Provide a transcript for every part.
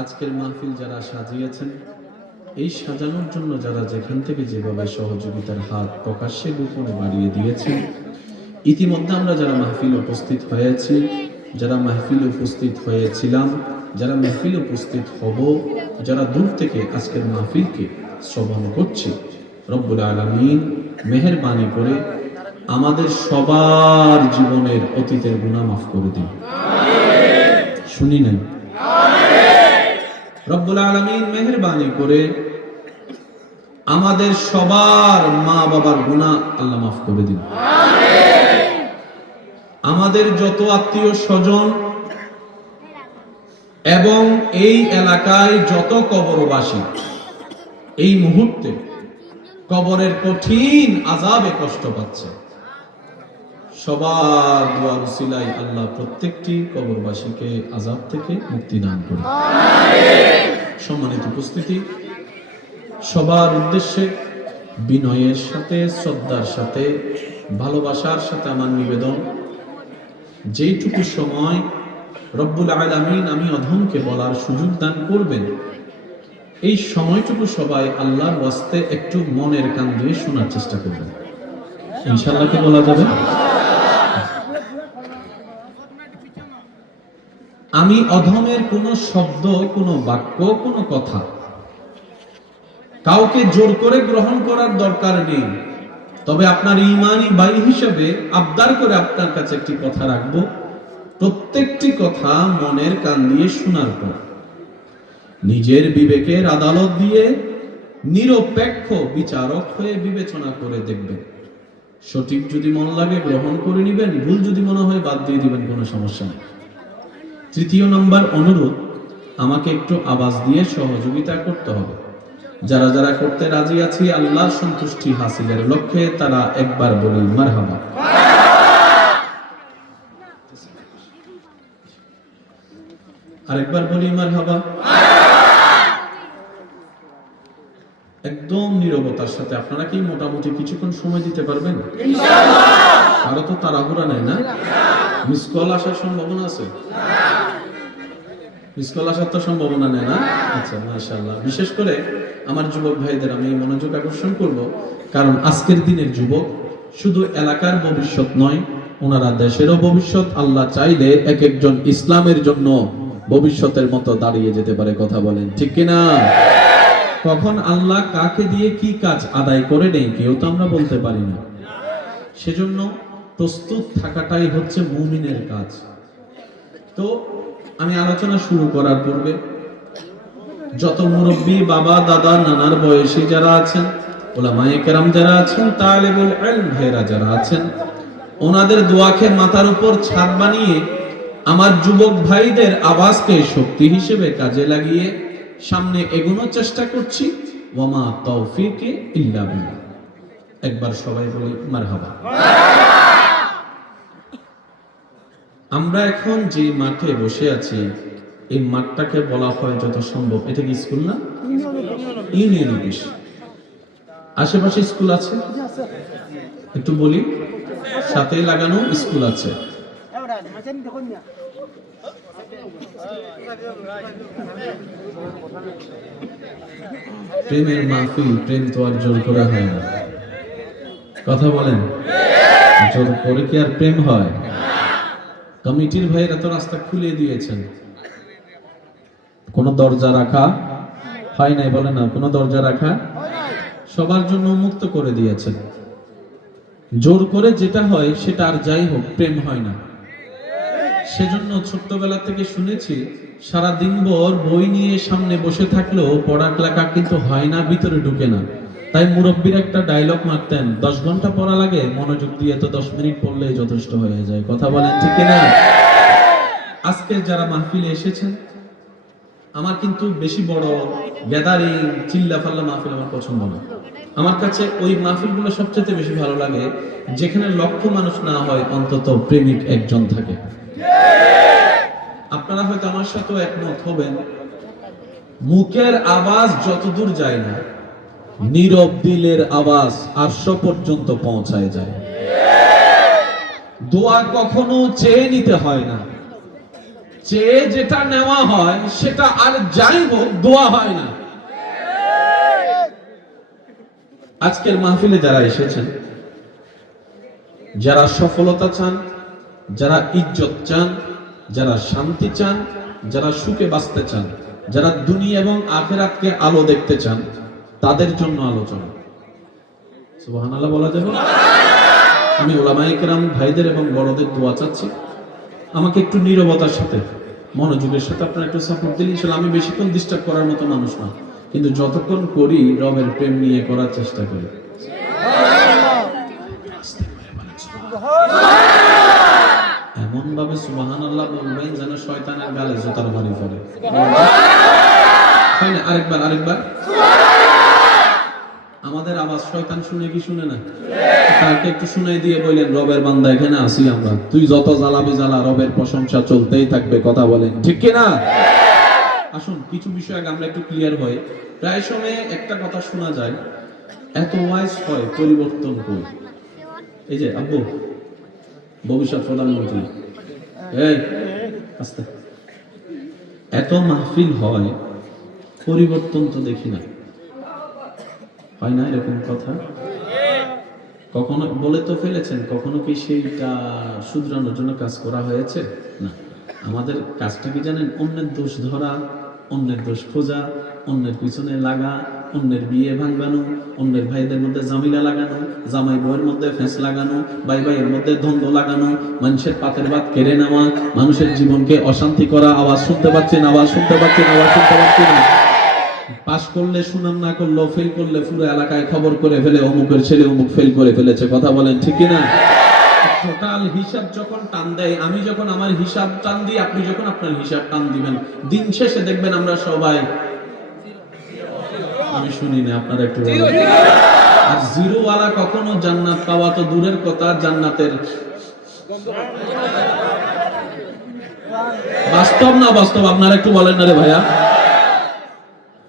আজকের মাহফিল যারা সাজিয়েছেন, এই সাজানোর জন্য যারা যেখান থেকে যেভাবে সহযোগিতার হাত প্রকাশ্যে গোপনে বাড়িয়ে দিয়েছেন, ইতিমধ্যে আমরা যারা মাহফিল উপস্থিত হয়েছি, যারা মাহফিল উপস্থিত হয়েছিলাম, যারা মাহফিল উপস্থিত হব, যারা দূর থেকে আজকের মাহফিলকে শ্রবণ করছি, রব্বুল আলামিন মেহেরবানি করে আমাদের সবার জীবনের অতীতের গুনাহ মাফ করে দিন। শুনি না? রব্বুল আলামিন মেহেরবানি করে আমাদের সবার মা বাবার গুনাহ আল্লাহ মাফ করে দিন। আমাদের যত আত্মীয় স্বজন এবং এই এলাকায় যত কবরবাসী এই মুহূর্তে কবরের কঠিন আযাবে কষ্ট পাচ্ছে, সবার দুআর উসিলায় আল্লাহ প্রত্যেকটি কবরবাসীকে আযাব থেকে মুক্তি দান করুন। সম্মানিত উপস্থিতি, সবার উদ্দেশ্যে বিনয়ের সাথে, শ্রদ্ধার সাথে, ভালোবাসার সাথে আমার নিবেদন, যেইটুকু সময় রব্বুল আলামিন আমি অধমকে বলার সুযোগ দান করবেন, এই সময়টুকু সবাই আল্লাহর ওয়াস্তে একটু মনের কান দিয়ে শোনার চেষ্টা করবেন। ইনশাআল্লাহ কি বলা যাবে? আমি অধমের কোনো শব্দ, কোনো বাক্য, কোনো কথা কাউকে জোর করে গ্রহণ করার দরকার নেই। তবে আপনার ঈমানি ভাই হিসেবে আবদার করে আপনার কাছে একটি কথা রাখবো, প্রত্যেকটি কথা মনের কান দিয়ে শোনার পর নিজের বিবেকের আদালত দিয়ে নিরপেক্ষ বিচারক হয়ে বিবেচনা করে দেখবেন। সঠিক যদি মন লাগে গ্রহণ করে নেবেন, ভুল যদি মনে হয় বাদ দিয়ে দিবেন, কোনো সমস্যা নেই। তৃতীয় নম্বর অনুরোধ, আমাকে একটু আওয়াজ দিয়ে সহযোগিতা করতে হবে। যারা যারা করতে রাজি আছি আল্লাহর সন্তুষ্টি হাসিলের লক্ষ্যে, তারা একবার বলি মারহাবা। আরেকবার বলি মারহাবা। একদম নীরবতার সাথে। আপনারা কি মোটামুটি কিছুক্ষণ সময় দিতে পারবেন? ইনশাআল্লাহ। আরো তো তাড়াহুড়া নেই না? মিস কল আসার সম্ভাবনা আছে? মিস কল আসার তো সম্ভাবনা নেই না? আচ্ছা, মাশাআল্লাহ। বিশেষ করে আমার যুবক ভাইদের আমি মনোযোগ আকর্ষণ করব, কারণ আজকের দিনের যুবক শুধু এলাকার ভবিষ্যৎ নয়, ওনারা দেশেরও ভবিষ্যৎ। আল্লাহ চাইলে এক একজন ইসলামের জন্য ভবিষ্যতের মতো দাঁড়িয়ে যেতে পারে। কথা বলেন ঠিক কিনা? কখন আল্লাহ কাকে দিয়ে কি কাজ আদায় করে নেই কেউ তো আমরা বলতে পারি না। সেজন্য প্রস্তুত থাকাটাই হচ্ছে মুমিনের কাজ। তো আমি আলোচনা শুরু করার পূর্বে যত মুরব্বী, বাবা, দাদা, নানার বয়সী যারা আছেন, উলামায়ে কেরাম যারা আছেন, তালিবুল ইলম ভাইরা যারা আছেন, ওনাদের দোয়াকে মাথার উপর ছাদ বানিয়ে আমার যুবক ভাইদের আওয়াজকে শক্তি হিসেবে কাজে লাগিয়ে সামনে এগোনোর চেষ্টা করছি। ওয়ামা তাওফীকি ইল্লা বিল্লাহ। একবার সবাই বলি মারহাবা। আমরা এখন যে মাঠে বসে আছি, এই মাঠটাকে বলা হয় যত সম্ভব, এটা কি স্কুল না? Union office. আশেপাশে স্কুল আছে? একটু বলি, সাথে লাগানো স্কুল আছে। প্রেমের মাহফিল, প্রেম তো আর জোর করে হয় না। কথা বলেন, জোর করে কি আর প্রেম হয়? কমিটির ভাইরা তো রাস্তা খুলে দিয়েছেন, কোনো দরজা রাখা হয় নাই, বলে না, কোনো দরজা রাখা সবার জন্য উন্মুক্ত করে দিয়েছেন। জোর করে যেটা হয় সেটা আর যাই হোক প্রেম হয় না। সেজন্য ছোট্টবেলা থেকে শুনেছি, সারা দিনভর বই নিয়ে সামনে বসে থাকলেও পড়ালেখা কিন্তু হয় না, ভিতরে ঢুকে না। তাই মুরব্বীর একটা ডায়লগ মারতেন, 10 ঘন্টা পড়া লাগে, মনোযোগ দিয়ে তো 10 মিনিট পড়লেই যথেষ্ট হয়ে যায়। কথা বলেন ঠিক কিনা? আজকে যারা মাহফিলে এসেছেন, আমার কিন্তু বেশি বড় গ্যাদারিং, চিল্লাফাল্লা মাহফিল আমার পছন্দ না। আমার কাছে ওই মাহফিলগুলো সবচেয়ে বেশি ভালো লাগে যেখানে লক্ষ মানুষ না হয়, অন্তত প্রেমিক একজন থাকে। আপনারা হয়তো আমার সাথেও একমত হবেন, মুখের আওয়াজ যতদূর যায় না, নীরব দিলের আওয়াজ আরশ পর্যন্ত পৌঁছায় যায়। দোয়া কখনো চেয়ে নিতে হয় না, চেয়ে যেটা নেওয়া হয় সেটা আর যাই হোক দোয়া হয় না। আজকের মাহফিলে যারা এসেছেন, যারা সফলতা চান, যারা ইজ্জত চান, যারা শান্তি চান, যারা সুখে বাঁচতে চান, যারা দুনিয়া এবং আখিরাতকে আলো দেখতে চান, তাদের জন্য আলোচনা। সুবহানাল্লাহ বলা যাবে? আমি উলামায়ে কেরাম ভাইদের এবং বড়দের দোয়া চাচ্ছি, আমাকে একটু নীরবতার সাথে মনোযোগের সাথে আপনারা একটু সাপোর্ট দিন। ইনশাআল্লাহ আমি বেশিক্ষণ ডিস্টার্ব করার মতো মানুষ না, কিন্তু যতক্ষণ করি রবের প্রেম নিয়ে করার চেষ্টা করি। এমন ভাবে সুবহানাল্লাহ বলবেন যেন শয়তানের গালে জুতার বাড়ি পড়ে। হয় না? আরেকবার আমাদের আওয়াজ শয়তান শুনে কি শুনে না? তাকে একটু শুনাই দিয়ে বললেন, রবের বান্দা এখানে আসি আমরা, তুই যত জ্বালাবি জ্বালা, রবের প্রশংসা চলতেই থাকবে। কথা বলেন ঠিক কি না? আসুন কিছু বিষয় আগে আমরা একটু ক্লিয়ার হই। প্রায় সময় একটা কথা শোনা যায়, এত ওয়াইজ হয় পরিবর্তন কই। এই যে আব্বু ভবিষ্যৎ প্রধানমন্ত্রী, এই আস্তে, এত মাহফিল হয় পরিবর্তন তো দেখি না। হয় না এরকম কথা? কখনো বলে তো ফেলেছেন, কখনো কি সেইটা শুধরানোর জন্য কাজ করা হয়েছে? না। আমাদের কাজটা কি জানেন? অন্যের দোষ ধরা, অন্যের দোষ খোঁজা, অন্যের পিছনে লাগা, অন্যের বিয়ে ভাঙানো, অন্যের ভাইদের মধ্যে জামিলা লাগানো, জামাই বউয়ের মধ্যে ফেঁস লাগানো, ভাই ভাইয়ের মধ্যে দ্বন্দ্ব লাগানো, মানুষের পাতের ভাত কেড়ে নেওয়া, মানুষের জীবনকে অশান্তি করা। আওয়াজ শুনতে পাচ্ছেন? আওয়াজ শুনতে পাচ্ছেন? আওয়াজ শুনতে পাচ্ছেন? পাস করলে সুনাম, না করলেও ফেল করলে পুরো এলাকায় খবর করে ফেলে, অমুকের ছেলে অমুক ফেল করে ফেলেছে। কথা বলেন ঠিক কি না? টোটাল হিসাব যখন টান দেয়, আমি যখন আমার হিসাব টান দিই, আপনি যখন আপনার হিসাব টান দিবেন, দিন শেষে দেখবেন আমরা সবাই, আমি শুনি না, আপনারা একটু বলেন। আর জিরো ওয়ালা কখনো জান্নাত পাওয়া তো দূরের কথা, জান্নাতের বাস্তব না বাস্তব আপনারা একটু বলেন না রে ভাইয়া।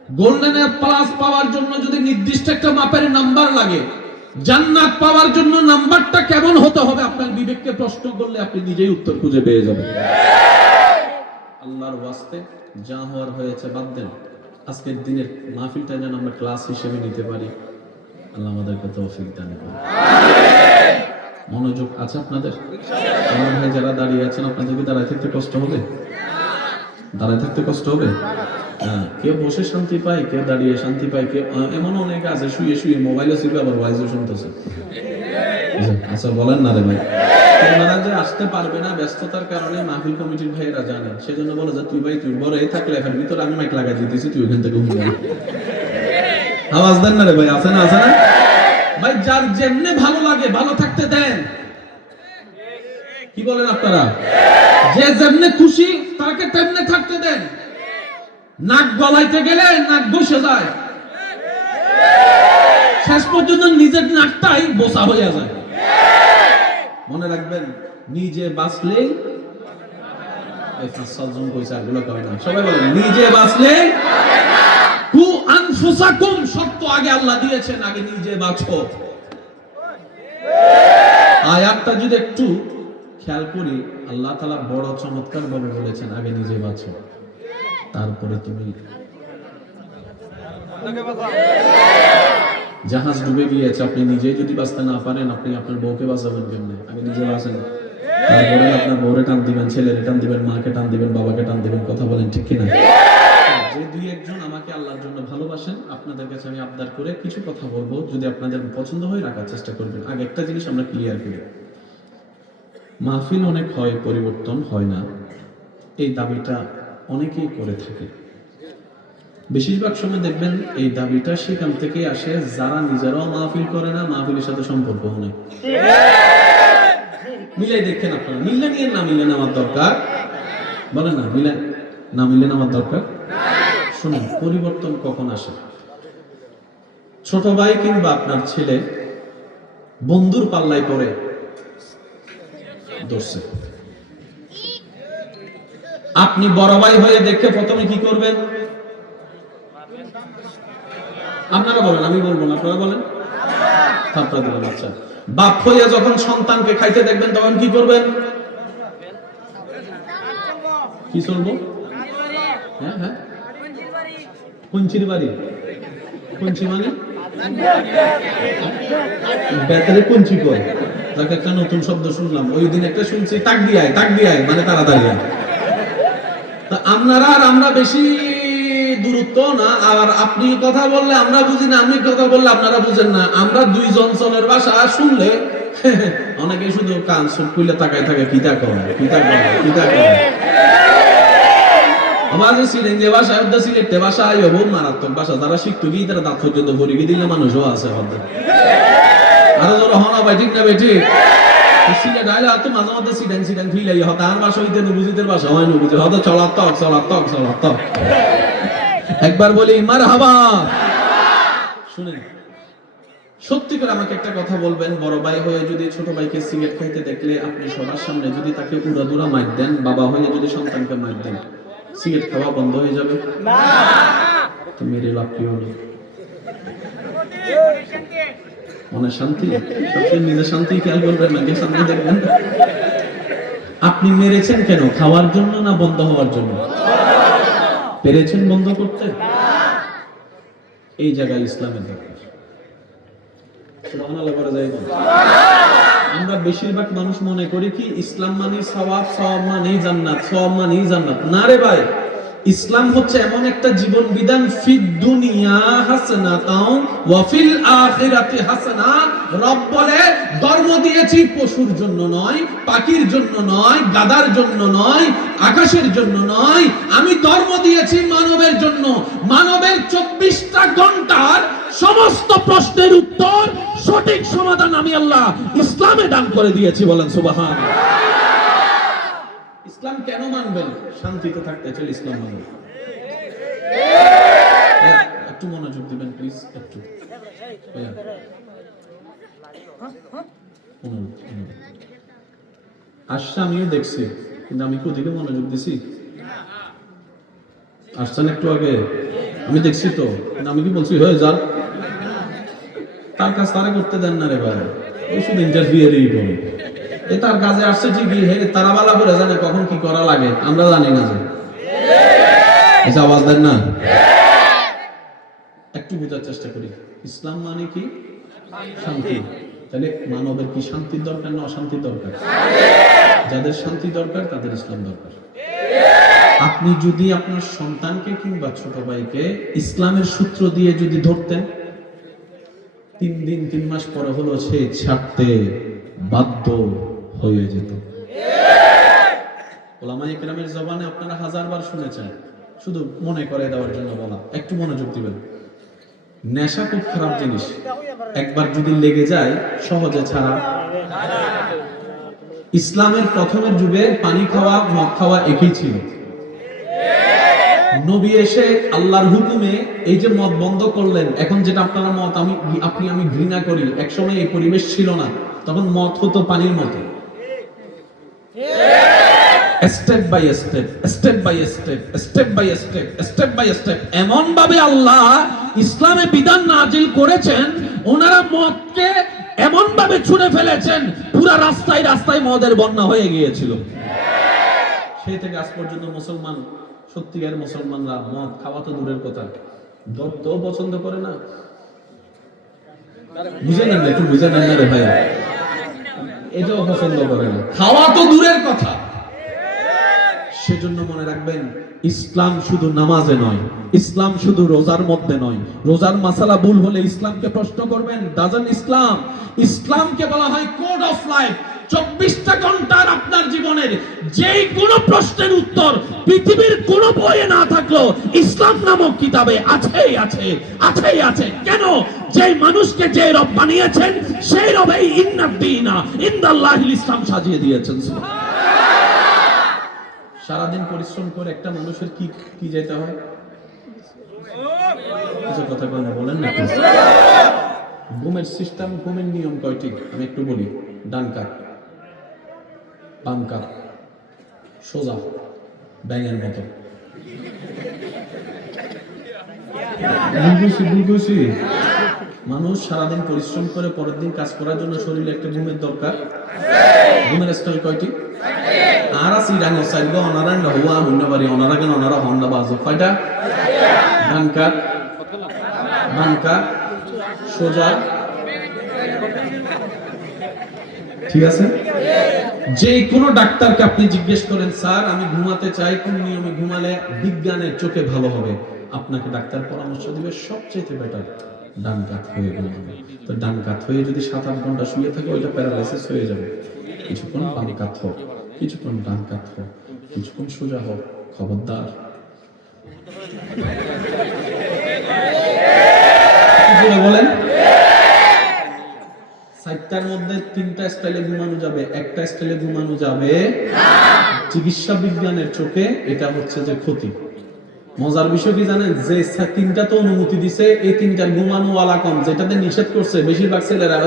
গোল্ডেনের প্লাস পাওয়ার জন্য যদি নির্দিষ্ট একটা মাপের নাম্বার লাগে, জান্নাত পাওয়ার জন্য নাম্বারটা কেমন হতে হবে আপনার বিবেককে প্রশ্ন করলে আপনি নিজেই উত্তর খুঁজে পেয়ে যাবেন। আল্লাহর ওয়াস্তে যা হওয়ার হয়েছে বাদ দেন, আজকের দিনের মাহফিলটা যেন আমরা ক্লাস হিসেবে নিতে পারি। আল্লাহ আমাদেরকে তৌফিক দান করুন। মনোযোগ আছে আপনাদের? আমার ভাই যারা দাঁড়িয়ে আছেন, আপনাদেরকে দাঁড়ায় থাকতে কষ্ট হবে? দাঁড়ায় থাকতে কষ্ট হবে? কেউ বসে শান্তি পায়, কেউ দাঁড়িয়ে শান্তি পায়, কেউ এমন অনেক আছে শুয়ে শুয়ে মোবাইলে শিখবে, আবার ওয়াইজও শুনতেছে। আচ্ছা বলেন না রে ভাই, ওনারা যে আসতে পারবে না ব্যস্ততার কারণে, মাহফিল কমিটির ভাইয়েরা জানে, সেজন্য বলে যে তুই ভাই তুই বড় এই থাকলে এখানে ভিতরে আমি মাইক লাগাই দিতেছি, তুই ওখান থেকে ঘুমিয়ে আওয়াজ দেন না রে ভাই। আছে না? আছে না ভাই? যার যেমনে ভালো লাগে ভালো থাকতে দেন। কি বলেন আপনারা? যে যেমনে খুশি তাকে তেমনে থাকতে দেন। নাক গলাইতে গেলে নাক বসে যায়, শেষ পর্যন্ত নিজের নাকটাই বোসা হয়ে যায়। মনে রাখবেন, নিজে বাঁচলে, সবাই বলেন নিজে বাঁচলে কু আনফুসাকুম, শর্ত আগে আল্লাহ দিয়েছেন, আগে নিজে বাঁচো। আয়াতটা যদি একটু খেয়াল করি, আল্লাহ তাআলা বড় চমৎকার ভাবে বলেছেন, আগে নিজে বাঁচো, তারপরে তুমি। জাহাজ ডুবে গিয়েছে, আপনি নিজেই যদি বাঁচতে না পারেন, আপনি আপনার বউকে বাঁচাবেন কেমনে? আগে নিজে বাঁচেন, তারপরে আপনার বউরে টান দিবেন, ছেলেরে টান দিবেন, মাকে টান দিবেন, বাবাকে টান দিবেন। কথা বলেন ঠিক কিনা? যে দুই একজন আমাকে আল্লাহর জন্য ভালোবাসেন, আপনাদের কাছে আমি আবদার করে কিছু কথা বলবো, যদি আপনাদের পছন্দ হয় রাখার চেষ্টা করবেন। আগে একটা জিনিস আমরা ক্লিয়ার করি, মাহফিল অনেক হয়, পরিবর্তন হয় না, এই দাবিটা অনেকেই করে থাকে। বেশিরভাগ সময় দেখবেন এই দাবিটা সেখান থেকে আসে যারা নিজেরাও মাহফিল করে না, মাহফিলের সাথে সম্পর্ক নেই। মিলাই দেখেন আপনারা, মিললে নিয়ে না মিললে আমার দরকার, বলেন না মিলে না মিললে আমার দরকার। শুনুন, পরিবর্তন কখন আসে? ছোট ভাই কিংবা আপনার ছেলে বন্ধুর পাল্লায় পড়ে ধরছে, আপনি বড় ভাই হয়ে দেখে প্রথমে কি করবেন? আপনারা বলেন, আমি বলবো না, আপনারা বলেন। থাপ্পড় দিবেন। আচ্ছা, বাপ হয়ে যখন সন্তানকে খাইতে দেখবেন তখন কি করবেন? কি চলবো? হ্যাঁ হ্যাঁ, কুঞ্চির বাড়ি। কুঞ্চি মানে বেতারে কুঞ্চি কয়, তাকে একটা নতুন শব্দ শুনলাম। ওই দিন একটা শুনছি তাক দিয়ায় মানে তাড়াতাড়ি। তা আপনারা আর আমরা বেশি দূরত্ব না, আর আপনি কথা বললে আমরা বুঝি না, আমি কথা বললে আপনারা বুঝেন না। আমরা দুইজন চলের ভাষা শুনলে অনেকে শুধু কান চোখ খুলে তাকায় থাকে, কিতা কয় কিতা কয় কিতা কয়। আমাদের সিলেঞ্জে ভাষা হচ্ছে সিলেটে ভাষা, বহু মারাত্মক ভাষা। যারা শিখতো কি তারা দাঁত পর্যন্ত ভরিয়ে দিলে মানুষও আছে হতে। আরো যারা হনা ভাই ঠিক না বেঠি সিলেট আইলে তো মাঝে মধ্যে সিডেন ফিল আই হতে। আর ভাষা হইতে নবুজিদের ভাষা হয় নবুজি হতে চলাত্তক। একবার বলি মারহাবা। শুনেন, সত্যি করে আমাকে একটা কথা বলবেন, বড় ভাই হয়ে যদি ছোট ভাইকে সিগারেট খাইতে দেখলে আপনি সবার সামনে যদি তাকে উড়াদুরা মাইর দেন, বাবা হয়ে যদি সন্তানকে মাইর দেন, সিগারেট খাওয়া বন্ধ হয়ে যাবে না? তো মেরে লাভ কি হলো? মনে শান্তি, সবসময় নিজের শান্তি খেয়াল করবেন, নাকি সামনে দেখবেন। আপনি মেরেছেন কেন? খাওয়ার জন্য না বন্ধ হওয়ার জন্য? পেরেছেন বন্ধ করতে? এই জায়গায় ইসলামের দরকার। আমরা বেশিরভাগ মানুষ মনে করি কি ইসলাম মানে সওয়াব, সওয়াব মানেই জান্নাত, সওয়াব মানেই জান্নাত। না রে ভাই, ইসলাম হচ্ছে এমন একটা জীবন বিধান, ফিদ দুনিয়া হাসানাতাও ওয়া ফিল আখিরাতি হাসানা। রব বলে ধর্ম দিয়েছি পশুর জন্য নয়, পাখির জন্য নয়, গাধার জন্য নয়, আকাশের জন্য নয়, আমি ধর্ম দিয়েছি মানবের জন্য। মানবের 24টা ঘন্টার সমস্ত প্রশ্নের উত্তর, সঠিক সমাধান আমি আল্লাহ ইসলামে দান করে দিয়েছি। বলেন সুবহানাল্লাহ। ইসলাম কেন মানবেন? শান্তিতে থাকতে চাইলে ইসলাম মানবেন। একটু মনোযোগ দিবেন প্লিজ, একটু। আসছে, আমিও দেখছি, কিন্তু আমি কি ওদিকে মনোযোগ দিছি? আসছেন একটু আগে, আমি দেখছি তো, কিন্তু আমি কি বলছি হয়ে যান? তার কাজ তারা করতে দেন না রে ভাই, ওই শুধু ইন্টারভিউয়েরই বলে। তার কাজে আসছে ঠিকই, হে তারা বালা করে জানে কখন কি করা লাগে, আমরা জানি না। যে আওয়াজ দেন না, একটু বোঝার চেষ্টা করি। ইসলাম মানে কি? শান্তি। তাহলে মানবের কি শান্তির দরকার না অশান্তির দরকার? যাদের শান্তি দরকার তাদের ইসলাম দরকার। আপনি যদি আপনার সন্তানকে কিংবা ছোট ভাইকে ইসলামের সূত্র দিয়ে যদি ধরতেন, 3 দিন 3 মাস পরে হলো সে ছাড়তে বাধ্য হয়ে যেত। ওলামায়ে কেরামের জবানে আপনারা 1000 বার শুনেছেন, শুধু মনে করে দেওয়ার জন্য বলা। একটু মনোযোগ দিবেন। নেশা খুব খারাপ জিনিস, একবার যদি লেগে যায় সহজে ছাড়া। ইসলামের প্রথমের যুগে পানি খাওয়া মদ খাওয়া একই ছিল। নবী এসে আল্লাহর হুকুমে এই যে মদ বন্ধ করলেন, এখন যেটা আপনারা মদ আমি ঘৃণা করি, একসময় এই পরিবেশ ছিল না, তখন মদ হতো পানির মতো। স্টেপ বাই স্টেপ এমন ভাবে আল্লাহ ইসলামে বিধান নাজিল করেছেন, ওনারা মদকে এমন ভাবে ছুঁড়ে ফেলেছেন, পুরা রাস্তায় মদের বন্যা হয়ে গিয়েছিল। সেই থেকে আজ পর্যন্ত মুসলমান, সত্যিকার মুসলমানরা মদ খাওয়া তো দূরের কথা, দত্ত পছন্দ করে না। বুঝে নেন, একটু বুঝে নেন না রে ভাই, এটাও পছন্দ করে না, খাওয়া তো দূরের কথা। সেজন্য মনে রাখবেন, ইসলাম শুধু নামাজে নয়, ইসলাম শুধু রোজার মধ্যে নয়। রোজার মাসালা ভুল হলে ইসলামকে প্রশ্ন করবেন। ইসলামকে বলা হয় কোড অফ লাইফ। 24টা ঘন্টার আপনার জীবনের যেই কোনো প্রশ্নের উত্তর পৃথিবীর কোন বইয়ে না থাকলেও ইসলাম নামক কিতাবে আছে। কেন? যেই মানুষকে যে রব বানিয়েছেন সেই রবেই ইন্নাদ্দীনা ইনদাল্লাহিল ইসলাম সাজিয়ে দিয়েছেন। সারাদিন পরিশ্রম করে একটা মানুষের কি যেতে হয়? কিছু কথা বলেন না। ঘুমের সিস্টেম, ঘুমের নিয়ম কয়টি আমি একটু বলি। ডান কাত, বাম কাত, সোজা, ব্যাঙের মতো। বুঝছি মানুষ সারাদিন পরিশ্রম করে পরের দিন কাজ করার জন্য শরীরে একটা ঘুমের দরকার। ঘুমের স্টাইল কয়টি? আর সিডাঙ্গ সাইড ওনারা হওয়া হইনা পারি ওনারা কেন ওনারা হন্ডা বাজো কয়টা ডানকাত বানকাত সোজা ঠিক আছে। যে কোনো ডাক্তারকে আপনি জিজ্ঞেস করেন স্যার আমি ঘুমাতে চাই কোন নিয়মে ঘুমালে বিজ্ঞানের চোখে ভালো হবে, আপনাকে ডাক্তার পরামর্শ দিবে সবচেয়ে বেটার ডান কাত হয়ে ঘুমাবে। তো ডান কাত হয়ে যদি 7-8 ঘন্টা শুয়ে থাকে ওইটা প্যারালাইসিস হয়ে যাবে। কিছুক্ষণ বাম কাত হোক, কিছুক্ষণ ডান কাত হোক, কিছুক্ষণ সোজা হোক, খবরদার বলেন 7টার মধ্যে 3টা স্টাইলে ঘুমানো যাবে, একটা স্টাইলে ঘুমানো যাবে না। চিকিৎসা বিজ্ঞানের চোখে এটা হচ্ছে যে ক্ষতি। মজার বিষয় কি জানেন, যে 3টা তো অনুমতি দিছে, এই 3টার ঘুমানো ওয়ালা কম, যেটাতে নিষেধ করছে বেশিরভাগ ছেলেরা।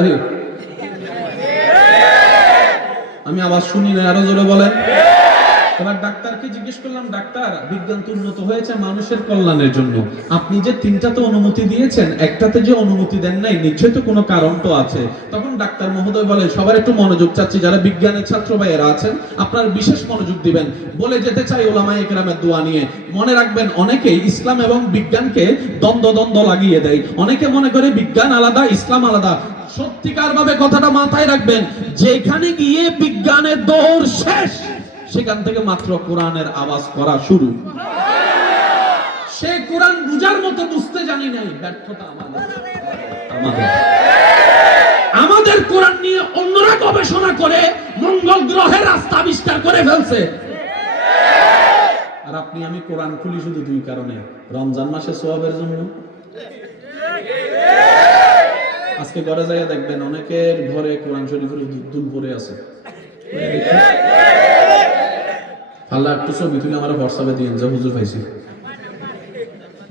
আমি আওয়াজ শুনি না, আরো জোরে বলেন। এবার ডাক্তারকে জিজ্ঞেস করলাম ডাক্তার বিজ্ঞান তো উন্নত হয়েছে মানুষের কল্যাণের জন্য, আপনি যে 3টাতে অনুমতি দিয়েছেন একটাতে যে অনুমতি দেন নাই নিশ্চয়ই তো কোনো কারণ তো আছে। তখন ডাক্তার মহোদয় বলে সবার একটু মনোযোগ চাচ্ছি, যারা বিজ্ঞানের ছাত্র ভাইয়েরা আছেন আপনারা বিশেষ মনোযোগ দিবেন। বলে যেতে চাই ওলামায়ে কেরামের দোয়া নিয়ে। মনে রাখবেন অনেকেই ইসলাম এবং বিজ্ঞানকে দ্বন্দ্ব লাগিয়ে দেয়। অনেকে মনে করে বিজ্ঞান আলাদা ইসলাম আলাদা। সত্যিকার ভাবে কথাটা মাথায় রাখবেন, যেখানে গিয়ে বিজ্ঞানের দৌড় শেষ সেখান থেকে মাত্র কোরআনের আওয়াজ করা শুরু। সে কোরআন বুঝার মতো বুঝতে জানি নাই, ব্যর্থতা আমাদের কোরআন নিয়ে অন্যরা গবেষণা করে মঙ্গল গ্রহের রাস্তা আবিষ্কার করে ফেলছে। আর আপনি আমি কোরআন খুলি শুধু 2 কারণে, রমজান মাসে সওয়াবের জন্য। আজকে ঘরে যাইয়া দেখবেন অনেকের ঘরে কোরআন শরীফের দুল পড়ে আছে। আল্লাহ একটু ছবি তুলে আমার হোয়াটসঅ্যাপে দিন যে হুজুর পাইছি,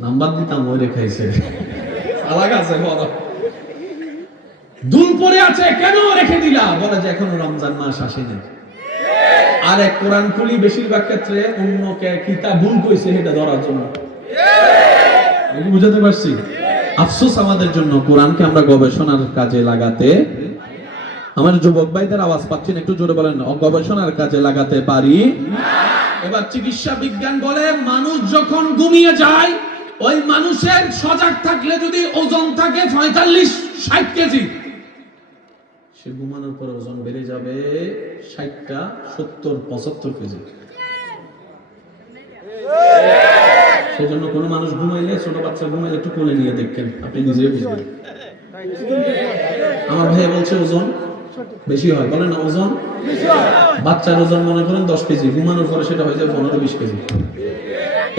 নাম্বার দিতাম ওই রেখাইছে আলাদা আছে বড় দুল পড়ে আছে, কেন রেখে দিলা? বলে যে এখনো রমজান মাস আসেনি। আর এক কোরআন খুলি বেশিরভাগ ক্ষেত্রে অন্য কিতাব ভুল কইছে এটা ধরার জন্য। আমি বুঝাতে পারছি? আফসোস আমাদের জন্য, কোরআনকে আমরা গবেষণার কাজে লাগাতে, আমার যুবক ভাইদের আওয়াজ পাচ্ছেন একটু জোরে বলেন, গবেষণার কাজে লাগাতে পারি না। এবার চিকিৎসা বিজ্ঞান বলে মানুষ যখন ঘুমিয়ে যায় ওই মানুষের সজাগ থাকলে যদি ওজন থাকে 45-60 কেজি, সে ঘুমানোর পর ওজন বেড়ে যাবে 60টা 70-75 কেজি। সেজন্য কোন মানুষ ঘুমাইলে, ছোট বাচ্চা ঘুমাইলে একটু কোলে নিয়ে দেখেন, আপনি নিজেই বুঝবেন। আমার ভাই বলছে ওজন বেশি হয়, বলে না ওজন বাচ্চার ওজন মনে করেন 10 কেজি, ঘুমানোর পরে সেটা হয়ে যায় 15-20 কেজি।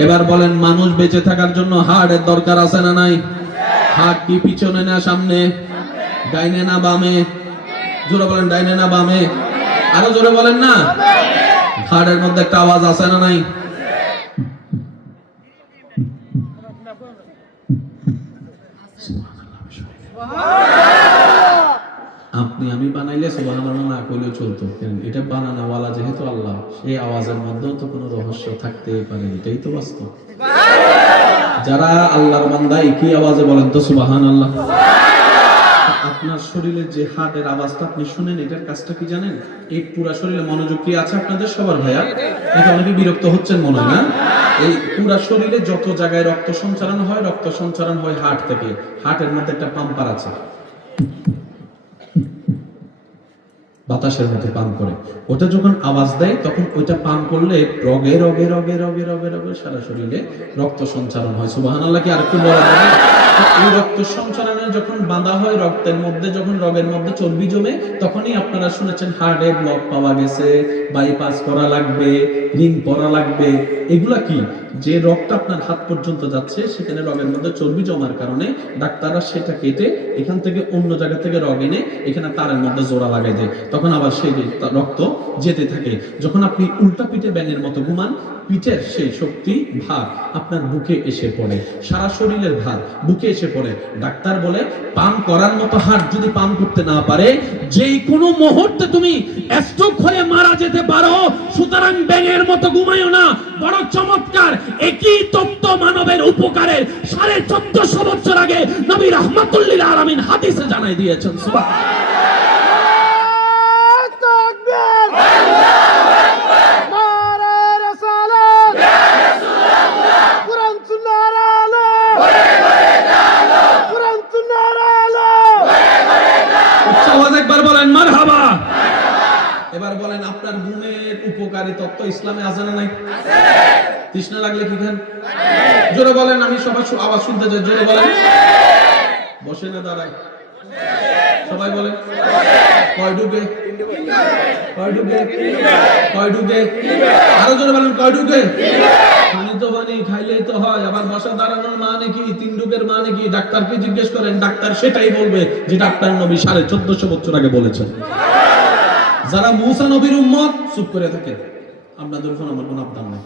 এবার বলেন মানুষ বেঁচে থাকার জন্য হার্টের দরকার আছে না নাই? হার্ট কি পিছনে না সামনে? ডাইনে না বামে? জোরে বলেন ডাইনে না বামে? আরো জোরে বলেন না। হার্টের মধ্যে একটা আওয়াজ আছে না নাই? আপনি আমি বানাইলে সুবহানাল্লাহ না কইলেও চলতো, এটা বানানোওয়ালা যেহেতু আল্লাহ, সেই আওয়াজের মধ্যেও তো কোনো রহস্য থাকতেই পারে, এটাই তো বাস্তব। যারা আল্লাহর বান্দা একই আওয়াজে বলেন তো সুবহানাল্লাহ। আপনার শরীরের যে হার্টের আওয়াজটা আপনি শুনেন, এটার কাজটা কি জানেন? এই পুরো শরীরে মনোযোগ কি আছে আপনাদের সবার ভাইয়া? এটা অনেকে বিরক্ত হচ্ছেন মনে হয় না? এই পুরো শরীরে যত জায়গায় রক্ত সঞ্চালন হয়, রক্ত সঞ্চালন হয় হার্ট থেকে। হার্টের মধ্যে একটা পাম্পার আছে, বাতাসের মধ্যে পাম্প করে। ওটা যখন আওয়াজ দেয় তখন ওইটা পাম্প করলে রগে রগে রগে রগে রগে রগে সারা শরীরে রক্ত সঞ্চালন হয়। সুবহানাল্লাহ কি আরেকটু বলা যাবে? এই রক্ত সঞ্চালনে যখন বাঁধা হয় রক্তের মধ্যে, যখন রগের মধ্যে চর্বি জমে, তখনই আপনারা শুনেছেন হার্টে ব্লক পাওয়া গেছে, বাইপাস করা লাগবে, রিং পরা লাগবে। এগুলা কি? যে রক্ত আপনার হাত পর্যন্ত যাচ্ছে সেখানে রগের মধ্যে চর্বি জমার কারণে ডাক্তাররা সেটা কেটে এখান থেকে অন্য জায়গা থেকে রগ এনে এখানে তারের মধ্যে জোড়া লাগাই দেয়, তখন আবার সেই রক্ত যেতে থাকে। যখন আপনি উল্টা পিঠে ব্যাঙের মতো ঘুমান, পিঠের সেই শক্তি ভার আপনার বুকে এসে পড়ে, সারা শরীরের ভার বুকে এসে পড়ে। ডাক্তার বলে পাম্প করার মতো হার্ট যদি পাম্প করতে না পারে, যেই কোনো মুহূর্তে তুমি স্ট্রোক হয়ে মারা যেতে পারো। সুতরাং ব্যাঙের মতো ঘুমাইও না। বড় চমৎকার একই তত্ত্ব মানবের উপকারের 1450 বছর আগে নবী রাহমাতুল লিল আলামিন হাদিসে জানাই দিয়েছেন। সুবহানাল্লাহ। আওয়াজ একবার বলেন মারহাবা। এবার বলেন আপনার ঘুমের উপকারী তত্ত্ব ইসলামে আছে না নাই? আছে। তৃষ্ণা লাগলে কি খান? জোরে বলেন, আমি সবার আওয়াজ শুনতে চাই, জোরে বলেন। বসে না দাঁড়ায়? সবাই বলেন। কয় ডুবে? কয় ডুবে? কয় ডুবে? আরো জোরে বলেন, কয় ডুবে? পানি তো পানি খাইলেই তো হয়, আবার বসা দাঁড়ানোর মানে কি? 3 ডুবের মানে কি? ডাক্তারকে জিজ্ঞেস করেন, ডাক্তার সেটাই বলবে যে ডাক্তার নবী 1450 বছর আগে বলেছেন। যারা মুসা নবীর উম্মত চুপ করে থাকে, আপনাদের উপর আমার কোনো আবদার নেই।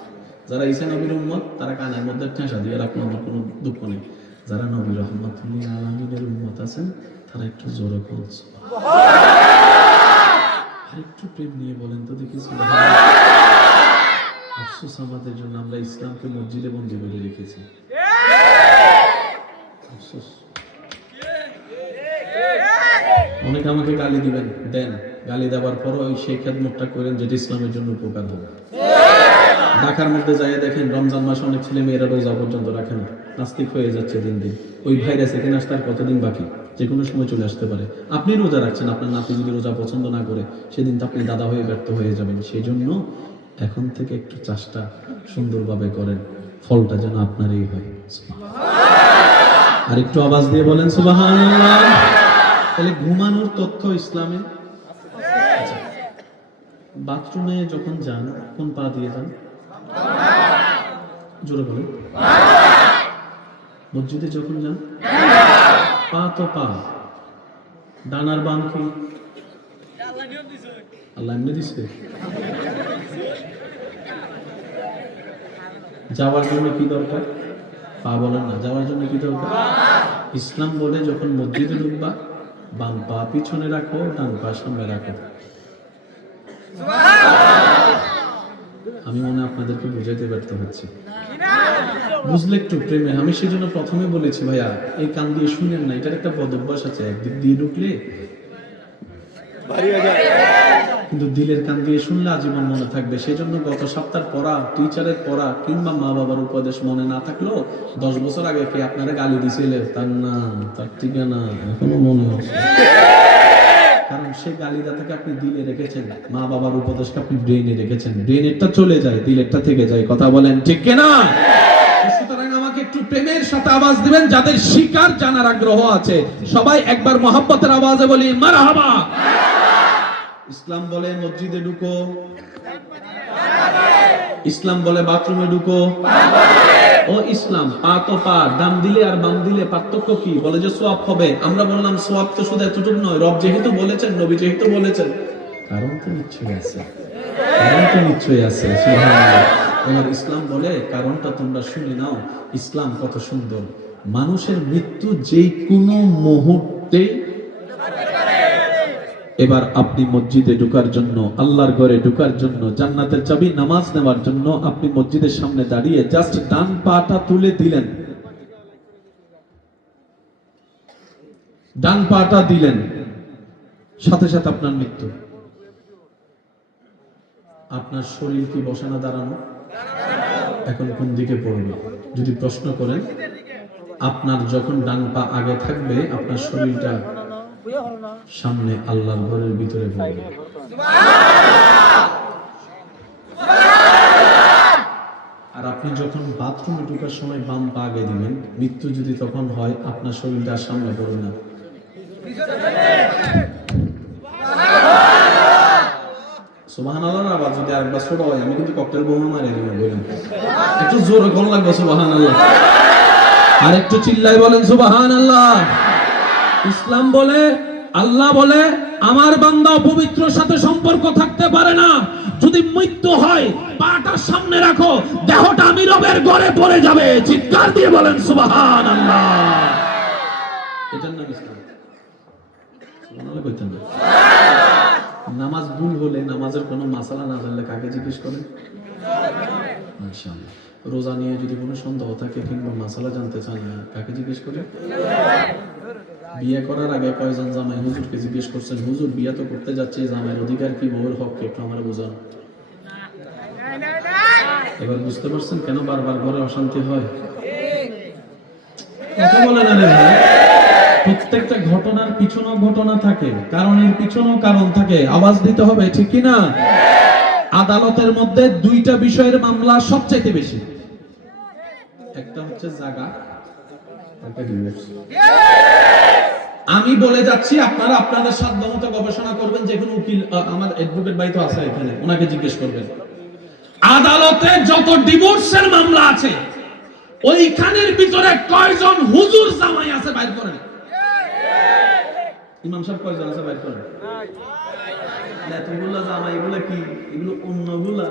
যারা ঈসা নবীর উম্মত তারা কানের মধ্যে ঠেসা দিয়ে রাখলো, আমার কোনো দুঃখ নেই। যারা নবী রহমাতুল্লিল আলামিনের উম্মত আছেন তারা একটু জোরে বলছে, আর একটু প্রেম নিয়ে বলেন তো দেখি সুবহানাল্লাহ। আফসোস আমাদের জন্য, আমরা ইসলামকে মসজিদে বন্দী করে রেখেছি। আফসোস। অনেকে আমাকে গালি দিবেন, দেন, গালি দেওয়ার পর ওই সেই খেদমতটা করেন যেটা ইসলামের জন্য উপকার হবে। ঢাকার মধ্যে যাইয়া দেখেন রমজান মাসে অনেক ছেলে মেয়েরা রোজা পর্যন্ত রাখে না, নাস্তিক হয়ে যাচ্ছে দিন দিন। ওই ভাইরাস এখানে আসতে আর কতদিন বাকি? যে কোনো সময় চলে আসতে পারে। আপনি রোজা রাখছেন, আপনার নাতি যদি রোজা পছন্দ না করে সেদিন তো আপনি দাদা হয়ে ব্যর্থ হয়ে যাবেন। সেই জন্য এখন থেকে একটু চাষটা সুন্দরভাবে করেন, ফলটা যেন আপনারই হয়। আর একটু আওয়াজ দিয়ে বলেন সুবহানাল্লাহ। তাহলে ঘুমানোর তথ্য ইসলামে। আচ্ছা, বাথরুমে যখন যান কোন পা দিয়ে যান? জোরে বলেন। মসজিদে যখন যান পা তো পা, ডানার বাম কি? আল্লাহ এমনি দিছে। যাওয়ার জন্য কি দরকার? পা বলেন না, যাওয়ার জন্য কি দরকার? ইসলাম বলে যখন মসজিদে ঢুকবা বাম পা পিছনে রাখো, ডান পা সামনে রাখো। আমি মনে আপনাদেরকে বুঝাইতে ব্যর্থ হচ্ছি, বুঝলে একটু প্রেমে। আমি সেজন্য প্রথমে বলেছি ভাইয়া এই কান দিয়ে শুনেন না, এটার একটা বদ অভ্যাস আছে, একদিক দিয়ে ঢুকলে কিন্তু দিলের কান দিয়ে শুনলে আজীবন মনে থাকবে। সেই জন্য গত সপ্তাহের পড়া, টিচারের পড়া কিংবা মা বাবার উপদেশ মনে না থাকলেও 10 বছর আগে কে আপনারা গালি দিয়েছিলে তার নাম, তার ঠিকানা এখনো মনে হচ্ছে, কারণ সেই গালিটা থেকে আপনি দিলে রেখেছেন, মা বাবার উপদেশকে আপনি ব্রেইনে রেখেছেন। ব্রেইনেরটা চলে যায়, দিলেরটা থেকে যায়। কথা বলেন ঠিক কিনা? সুতরাং আমাকে একটু প্রেমের সাথে আওয়াজ দিবেন যাদের শিকার জানার আগ্রহ আছে। সবাই একবার মহব্বতের আওয়াজে বলি মারহাবা। ইসলাম বলে মসজিদে ঢুকো, ইসলাম বলে বাথরুমে ঢুকো। ও ইসলাম, পা তো পা, ডান দিলে আর বাম দিলে পার্থক্য কি? বলে যে সওয়াব হবে। আমরা বললাম সওয়াব তো শুধু এতটুকু নয়, রব যেহেতু বলেছেন, নবী যেহেতু বলেছেন, কারণ তো নিশ্চয়ই আছে, কারণ তো নিশ্চয়ই আছে। সুবহানাল্লাহ। এবার ইসলাম বলে কারণটা তোমরা শুনে নাও। ইসলাম কত সুন্দর। মানুষের মৃত্যু যে কোনো মুহূর্তে। এবার আপনি মসজিদে ঢোকার জন্য, আল্লাহর ঘরে ঢোকার জন্য, জান্নাতের চাবি নামাজ নেওয়ার জন্য আপনি মসজিদের সামনে দাঁড়িয়ে জাস্ট ডান পাটা তুলে দিলেন, ডান পাটা দিলেন, সাথে সাথে আপনার মৃত্যু। আপনার শরীর কি বসে না দাঁড়ানো? এখন কোন দিকে পড়বে? যদি প্রশ্ন করেন, আপনার যখন ডান পা আগে থাকবে আপনার শরীরটা সামনে আল্লাহর ঘরের ভিতরে পড়বে। আর আপনি যখন বাথরুমে ঢোকার সময় বাম পা আগে দিবেন, মৃত্যু যদি তখন হয় আপনার শরীরটা সামনে পড়বে না। সুবহানাল্লাহ। আবার যদি আরেকবার ছোট হয় আমি কিন্তু ককটেল বোমা মারি দিব। বলেন একটু জোরে কোন লাগবে সুবহানাল্লাহ। আর একটু চিল্লাই বলেন সুবহানাল্লাহ। ইসলাম বলে, আল্লাহ বলে আমার বান্দা পবিত্রর সাথে সম্পর্ক থাকতে পারে না। যদি মৃত্যু হয় পাটা সামনে রাখো, দেহটা আমি রবের ঘরে পড়ে যাবে। চিৎকার দিয়ে বলেন সুবহানাল্লাহ। এটার নাম ইসলাম। সুবহানাল্লাহ কইতেন না। নামাজ ভুল হলে, নামাজের কোনো মাসালা না জানলে কাকে জিজ্ঞেস করেন? মাশাআল্লাহ। রোজা নিয়ে যদি কোনো সন্দেহ থাকে কিংবা মাসালা জানতে চান কাকে জিজ্ঞেস করেন? বিয়ে করার আগে কয়জন জামাই হুজুরকে জিজ্ঞেস করছেন, হুজুর বিয়ে তো করতে যাচ্ছে, জামাইয়ের অধিকার কি, বউয়ের হক কি, একটু আমার বোঝান। এবার বুঝতে পারছেন কেন বারবার ঘরে অশান্তি হয়? কথা বলে না রে ভাই। প্রত্যেকটা ঘটনার পিছনেও ঘটনা থাকে, কারণের পিছনেও কারণ থাকে। আওয়াজ দিতে হবে, ঠিক কি না? আদালতের মধ্যে দুইটা বিষয়ের মামলা সবচাইতে বেশি, একটা হচ্ছে জায়গা, একটা ডিভোর্স। আমি বলে যাচ্ছি, আপনারা আপনাদের সাধ্যমতো গবেষণা করবেন। যে কোনো উকিল, আমার অ্যাডভোকেট ভাই তো আছে এখানে, ওনাকে জিজ্ঞেস করবেন। আদালতে যত ডিভোর্সের মামলা আছে, ওইখানের ভিতরে কয়জন হুজুর জামাই আছে বাইর করেন। ইমাম সাহেব কয়জন আছে বাইর করেন। এতগুলা জামাই, এগুলো কি? এগুলো অন্যগুলা,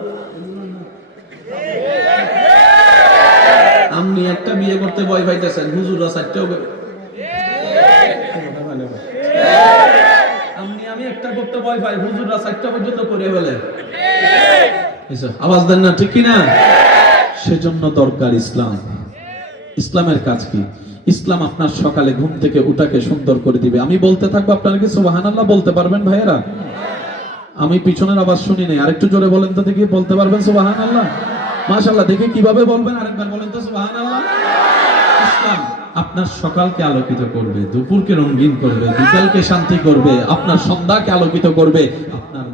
আপনি একটা বিয়ে করতে ভয় পাইতেছেন, হুজুররা চারটেও। আমি একটা করতে ভয় পাই, হুজুররা চারটা পর্যন্ত করে ফেলে। আওয়াজ দেন না, ঠিক কিনা? সেজন্য দরকার ইসলাম। ইসলামের কাজ কি? ইসলাম আপনার সকালে ঘুম থেকে উঠাকে সুন্দর করে দিবে। আমি বলতে থাকবো, আপনারা কি সুবহানাল্লাহ বলতে পারবেন ভাইয়েরা? আমি পিছনের আওয়াজ শুনি নাই, আরেকটু জোরে বলেন তো দেখি, বলতে পারবেন সুবহানাল্লাহ? মাশাআল্লাহ, দেখি কিভাবে বলবেন, আরেকবার বলেন তো সুবহানাল্লাহ। ইসলাম আপনার সকালকে আলোকিত করবে, দুপুরকে রঙিন করবে, বিকালকে শান্তি করবে, আপনার সন্ধ্যাকে আলোকিত করবে, আপনার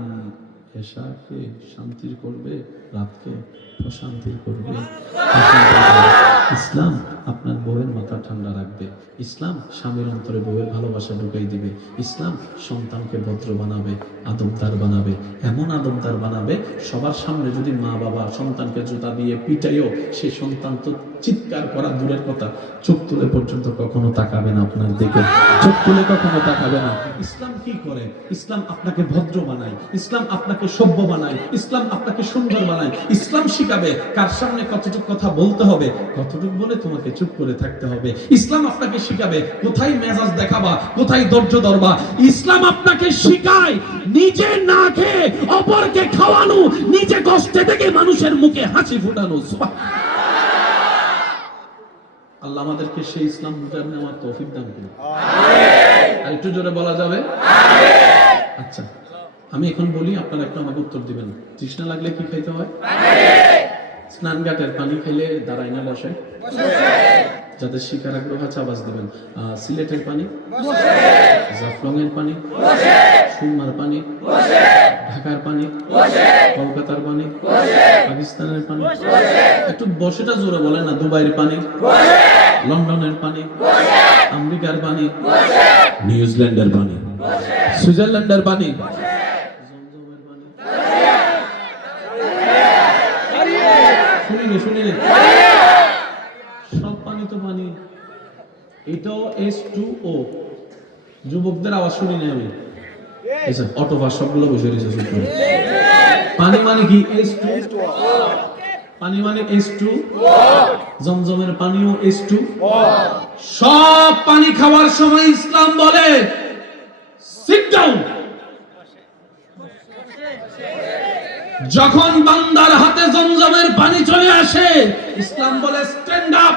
এশাকে শান্তির করবে, রাতকে প্রশান্তির করবে। ইসলাম আপনার বউয়ের মাথা ঠান্ডা রাখবে। ইসলাম স্বামীর অন্তরে বউয়ের ভালোবাসা ঢুকাই দিবে। ইসলাম সন্তানকে ভদ্র বানাবে, আদবদার বানাবে, এমন আদবদার বানাবে সবার সামনে যদি মা বাবা সন্তানকে জুতা দিয়ে পিটাইও, সেই সন্তান তো চিৎকার করা দূরের কথা, চোখ তুলে পর্যন্ত কখনো তাকাবে না আপনার দিকে, চোখ তুলে কখনো তাকাবে না। ইসলাম কি করে? ইসলাম আপনাকে ভদ্র বানায়, ইসলাম আপনাকে সভ্য বানায়, ইসলাম আপনাকে সুন্দর বানায়। ইসলাম শিখাবে কার সামনে কতটুকু কথা বলতে হবে, কতটুকু বলে তোমাকে চুপ করে থাকতে হবে। ইসলাম আপনাকে শিখাবে কোথায় মেজাজ দেখাবা, কোথায় ধৈর্য ধরবা। ইসলাম আপনাকে শিখায় নিজে না খেয়ে অপরকে খাওয়ানো, নিজে কষ্টে থেকে মানুষের মুখে হাসি ফোটানো। আল্লাহ আমাদেরকে সেই ইসলাম বুঝার নেওয়ার তৌফিক দান করুন। আর একটু জোরে বলা যাবে? আচ্ছা, আমি এখন বলি, আপনারা একটু আমাকে উত্তর দিবেন। তৃষ্ণা লাগলে কি খাইতে হয়? স্নানঘাটের পানি খাইলে দাঁড়ায় না, বসে? যাদের শিকার আগ্রহ আছে আওয়াজ দিবেন। সিলেটের পানি, জাফলংয়ের পানি, সুরমার পানি, ঢাকার পানি, কলকাতার পানি, পাকিস্তানের পানি, একটু বসেটা জোরে বলেন না। দুবাইয়ের পানি, লন্ডনের পানি, আমেরিকার পানি, নিউজিল্যান্ডের পানি, সুইজারল্যান্ডের পানি, জমজমের পানি, শুনিনি সব পানি তো পানি। এটাও H2O। যুবকদের আওয়াজ শুনিনি আমি। অটোবাস সবগুলো বসে রয়েছে। পানি মানে কি? H2O। পানি মানে H2। জমজমের পানিও H2। সব পানি খাওয়ার সময় ইসলাম বলে সিট ডাউন। যখন বান্দার হাতে জমজমের পানি চলে আসে, ইসলাম বলে স্ট্যান্ড আপ।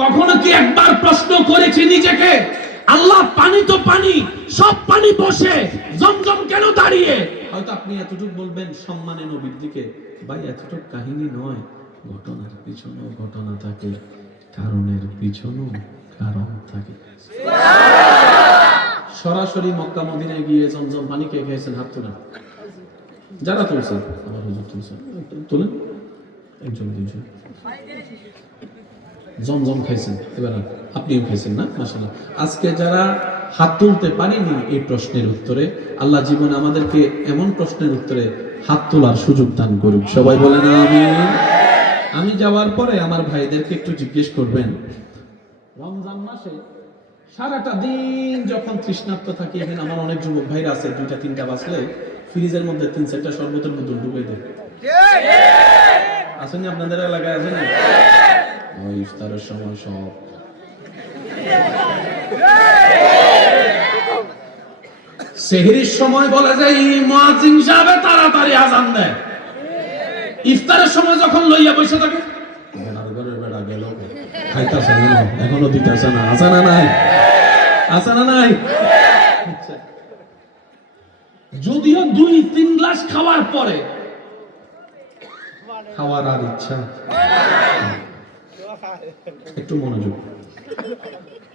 কখনো কি একবার প্রশ্ন করেছি নিজেকে, আল্লাহ পানি তো পানি, সব পানি বসে, জমজম কেন দাঁড়িয়ে? হয়তো আপনি এতটুকু বলবেন সম্মানে নবীর দিকে, ভাই এতটুকু কাহিনী নয়, ঘটনার পিছনেও ঘটনা থাকে, কারণের পিছনেও কারণ থাকে। সরাসরি মক্কা মদিনায় গিয়ে জমজম পানি কে খেয়েছেন? হাত তোলেন। যারা তুলছেন, আমার হুজুর তুলছেন, তোলেন। একজন দুইজন জমজম খাইছেন, এবার আপনিও খাইছেন না? মাশাআল্লাহ। আজকে যারা হাত তুলতে পারেনি এই প্রশ্নের উত্তরে, আল্লাহ জীবনে আমাদেরকে এমন প্রশ্নের উত্তরে হাত তোলার সুযোগ দান করুক। সবাই বলেন আমিন। আমি যাওয়ার পরে আমার ভাইদেরকে একটু জিজ্ঞেস করবেন, রমজান মাসে সারাটা দিন যখন তৃষ্ণার্ত থাকি, এখানে আমার অনেক যুবক ভাইরা আছে, 2টা-3টা বাজলে ফ্রিজের মধ্যে 3-4টা শরবতের বোতল ঢুকে দেয়। আসেন আপনাদের এলাকায়? আছে না? ওই ইফতারের সময় সব সেহরির সময় বলে যে মুয়াজ্জিন সাহেব তাড়াতাড়ি আযান দেয়, ইফতারের সময় যখন লইয়া বসে থাকে, ঘরের বেড়া গেল, খাইতাছে না, এখনো দিতেছে না। আছে না নাই? আছে না নাই? যদিও 2-3 গ্লাস খাওয়ার পরে খাওয়ার আর ইচ্ছা, একটু মনোযোগ।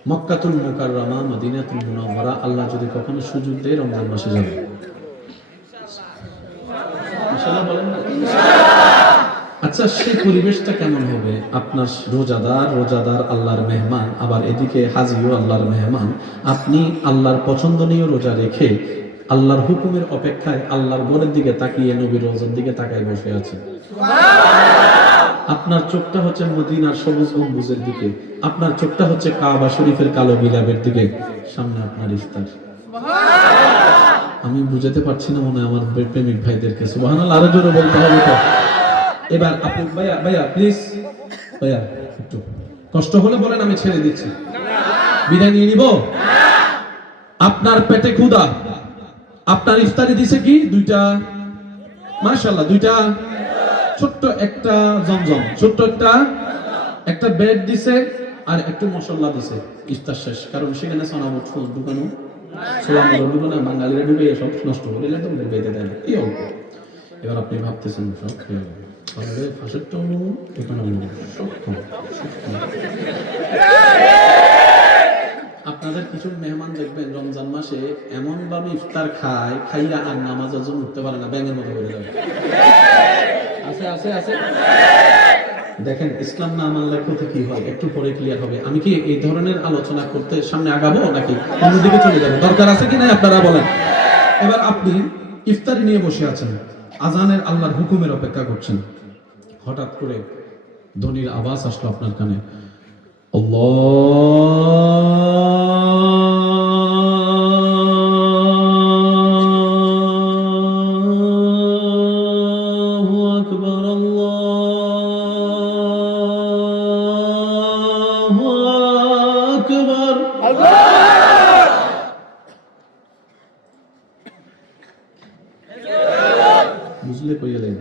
মক্কাতুল মুকাররমা, মদিনাতুল মুনাওয়ারা, আল্লাহ যদি কখনো সুযোগ দেয় রমজান মাসে যাবে ইনশাআল্লাহ, বলেন না? আচ্ছা, সেই পরিবেশটা কেমন হবে? আপনার রোজাদার আল্লাহর মেহমান, আবার এদিকে হাজিও আল্লাহর মেহমান। আপনি আল্লাহর পছন্দনীয় রোজা রেখে আল্লাহর হুকুমের অপেক্ষায় আল্লাহর ঘরের দিকে তাকিয়ে নবীর রওজার দিকে তাকায় বসে আছেন। আপনার চোখটা হচ্ছে মদিনার সবুজ গম্বুজের দিকে, আপনার চোখটা হচ্ছে কাবা শরীফের কালো গিলাপের দিকে, সামনে আপনার ইফতার। আমি বুঝাতে পারছি না মনে হয় আমার প্রেমিক ভাইদেরকে। সুবহানাল্লাহ, আরো জোরে বলতে হবে তো। এবার আপনি ভাইয়া প্লিজ, ভাইয়া একটু কষ্ট হলে বলেন, আমি ছেড়ে দিচ্ছি। বিদায় নিয়ে নিব? আপনার পেটে ক্ষুধা, আপনার ইফতারি দিছে কি? দুইটা, মাশাআল্লাহ, দুইটা ছোট্ট একটা জমজম, ছোট্ট একটা ব্রেড দিছে আর একটু মশলা দিছে। ইফতার শেষ, কারণ সেখানে সোনামুখ ঢুকানো, ঢুকানো বাঙালিরা ঢুকে সব নষ্ট করে দিলে তো বেঁধে দেয় না, এই অল্প। এবার আপনি ভাবতেছেন সব খেয়ে গেল, ফাঁসের টঙ্গ এখানে সব আপনাদের কিছু মেহমান দেখবেন রমজান মাসে এমন ভাবে ইফতার খাইয়া আর নামাজের জন্য উঠতে পারে না, ব্যাঙের মতো করে যাবে। আছে দেখেন, ইসলাম না মানলে কোথায় কি হয় একটু পরে ক্লিয়ার হবে। আমি কি এই ধরনের আলোচনা করতে সামনে আগাবো নাকি অন্যদিকে চলে যাবো? দরকার আছে কি নাই আপনারা বলেন। এবার আপনি ইফতারি নিয়ে বসে আছেন, আজানের আল্লাহর হুকুমের অপেক্ষা করছেন। হঠাৎ করে ধ্বনির আওয়াজ আসলো আপনার কানে, আল্লাহু আকবার, আল্লাহু আকবার। বুঝলে কইয়া দেন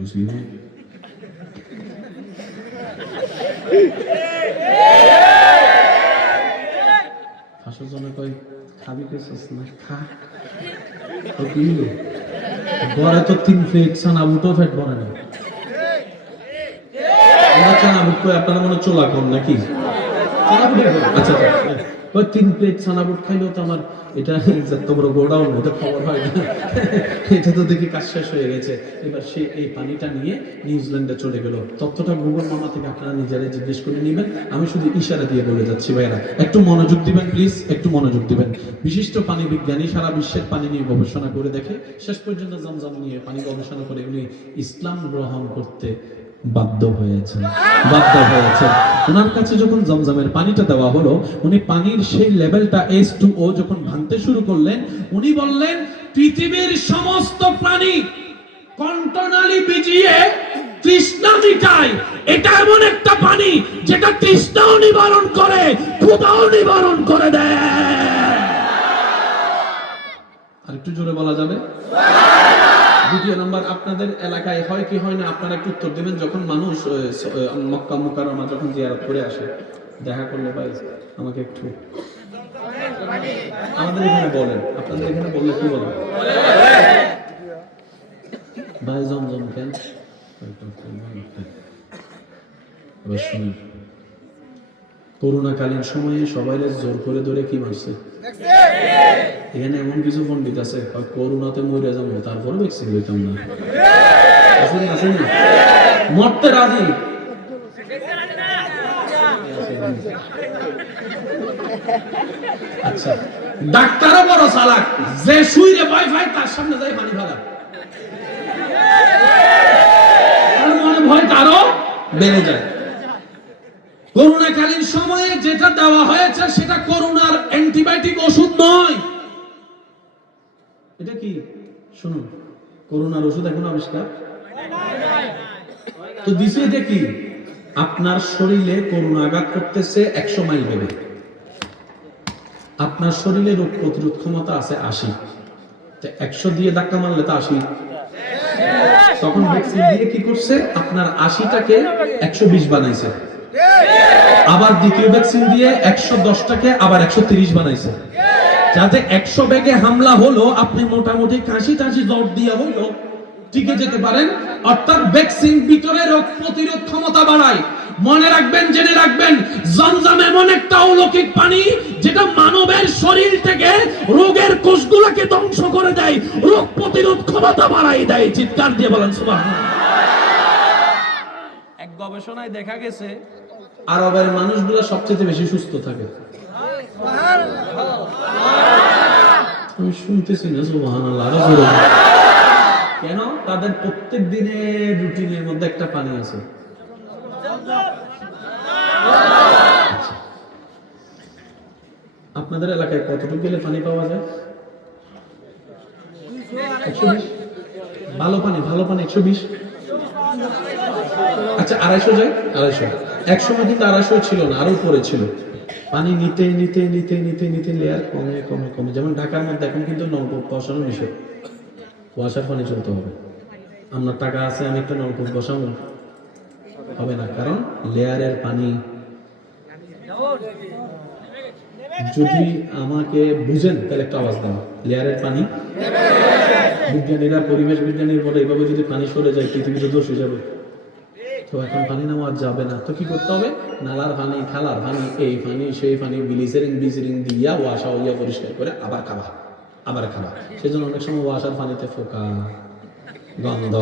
বুঝলি ফাঁসের জন্য কই খাবি কেছিস না, খা। ঘরে তো 3 প্লেট ছানা বুটো ফেট ভরে না। ছানা বুট কই আপনারা মনে চোলা কম নাকি? আচ্ছা, 3 প্লেট ছানা বুট খাইলেও তো আমার এটা যত বড় গোডাউন, এটা খবর হয় না। এটা তো দেখি কাজ শেষ হয়ে গেছে। এবার সে এই পানিটা নিয়ে নিউজিল্যান্ডে চলে গেল। তথ্যটা গুগল মামা থেকে আপনারা নিজেরাই জিজ্ঞেস করে নেবেন, আমি শুধু ইশারা দিয়ে বলে যাচ্ছি। ভাইরা একটু মনোযোগ দিবেন প্লিজ, একটু মনোযোগ দিবেন। বিশিষ্ট পানি বিজ্ঞানী, সারা বিশ্বের পানি নিয়ে গবেষণা করে দেখে শেষ পর্যন্ত জমজম নিয়ে পানি গবেষণা করে উনি ইসলাম গ্রহণ করতে বাধ্য হয়েছেন। ওনার কাছে যখন জমজমের পানিটা দেওয়া হলো, উনি পানির সেই লেভেলটা H2O যখন ভাঙতে শুরু করলেন, উনি বললেন পৃথিবীর সমস্ত প্রাণী কণ্ঠনালী ভিজিয়ে তৃষ্ণা মিটায়। এটা এমন একটা পানি যেটা তৃষ্ণাও নিবারণ করে, ক্ষুধাও নিবারণ করে দেয়। আর একটু জোরে বলা যাবে? দ্বিতীয় নাম্বার, আপনাদের এলাকায় হয় কি হয় না আপনারা একটু উত্তর দেবেন। যখন মানুষ মক্কা মুকাররমা যখন জিয়ারত করে আসে, দেখা করলে ভাই আমাকে একটু, আমাদের এখানে বলেন, আপনাদের এখানে বললে কি বলেন? ভাই জমজম কেন? এবার শুনুন, করোনাকালীন সময়ে সবাই জোর করে ধরে কি মারছে? এখানে এমন কিছু পণ্ডিত আছে করোনাতে মরে যাবো তারপরে ভ্যাকসিন দিতাম না, আছে না? মরতে রাজি। আচ্ছা, ডাক্তারও বড় চালাক, যে শুইরে ভয় পায় তার সামনে যাই পানি ফেলা, তার মনে ভয় তারও বেড়ে যায়। করোনাকালীন সময়ে যেটা দেওয়া হয়েছে সেটা করোনার অ্যান্টিবায়োটিক ওষুধ নয়। এটা কি শুনুন, করোনার ওষুধ এখন আবিষ্কার তো দিছে। এটা কি? আপনার শরীরে করোনা আঘাত করতেছে 100 মাইল বেগে, আপনার শরীরে রোগ প্রতিরোধ ক্ষমতা আছে 80, 100 দিয়ে ধাক্কা মারলে তো 80। তখন ভ্যাকসিন দিয়ে কি করছে? আপনার 80টাকে 120 বানাইছে, আবার দ্বিতীয় ভ্যাকসিন দিয়ে 110টাকে আবার 130 বানাইছে। যাতে 100 বেগে হামলা হলো আপনি মোটামুটি কাশি জ্বর দিয়া হইলো টিকে যেতে পারেন। অর্থাৎ ভ্যাকসিন ভিতরে রোগ প্রতিরোধ ক্ষমতা বাড়ায়। মনে রাখবেন, জেনে রাখবেন, জমজম এমন একটা অলৌকিক পানি যেটা মানবের শরীর থেকে রোগের কোষগুলোকে ধ্বংস করে দেয়, রোগ প্রতিরোধ ক্ষমতা বাড়ায় দেয়। চিৎকার দিয়ে বলেন সুবহানাল্লাহ। এক গবেষণায় দেখা গেছে আরবের মানুষগুলো সবচেয়ে বেশি সুস্থ থাকে। আমি শুনতেছি না সুবহানাল্লাহ, আরো জোরে। কেন? তাদের প্রত্যেক দিনের রুটিনের মধ্যে একটা পানি আছে। আপনাদের এলাকায় কতটুকু গেলে পানি পাওয়া যায়? 120? ভালো পানি 120। আচ্ছা 250 যায়? 250। একসময় কিন্তু 250 ছিল না, আরো উপরে ছিল। পানি নিতে নিতে নিতে নিতে নিতে লেয়ার কমে কমে কমে, যেমন ঢাকার মধ্যে এখন কিন্তু নলকূপ বসানো নিষেধ, ওয়াসার পানি চলতে হবে। আপনার টাকা আছে, আমি একটা নলকূপ বসাবো, হবে না, কারণ লেয়ারের পানি। যদি আমাকে বুঝেন তাহলে একটা আওয়াজ দেন, লেয়ারের পানি। বিজ্ঞানীরা, পরিবেশ বিজ্ঞানীর বলে এইভাবে যদি পানি সরে যায় পৃথিবীতে দোষ হয়ে যাবে। তো এখন পানি নেওয়া যাবে না, তো কি করতে হবে? নালার পানি, খালার পানি, এই পানি সেই পানি ব্লিচিং দিয়া ওয়াশা হইয়া পরিষ্কার করে আবার খাবা। সেজন্য অনেক সময় ওয়াশার পানিতে ফোকা, গন্ধ।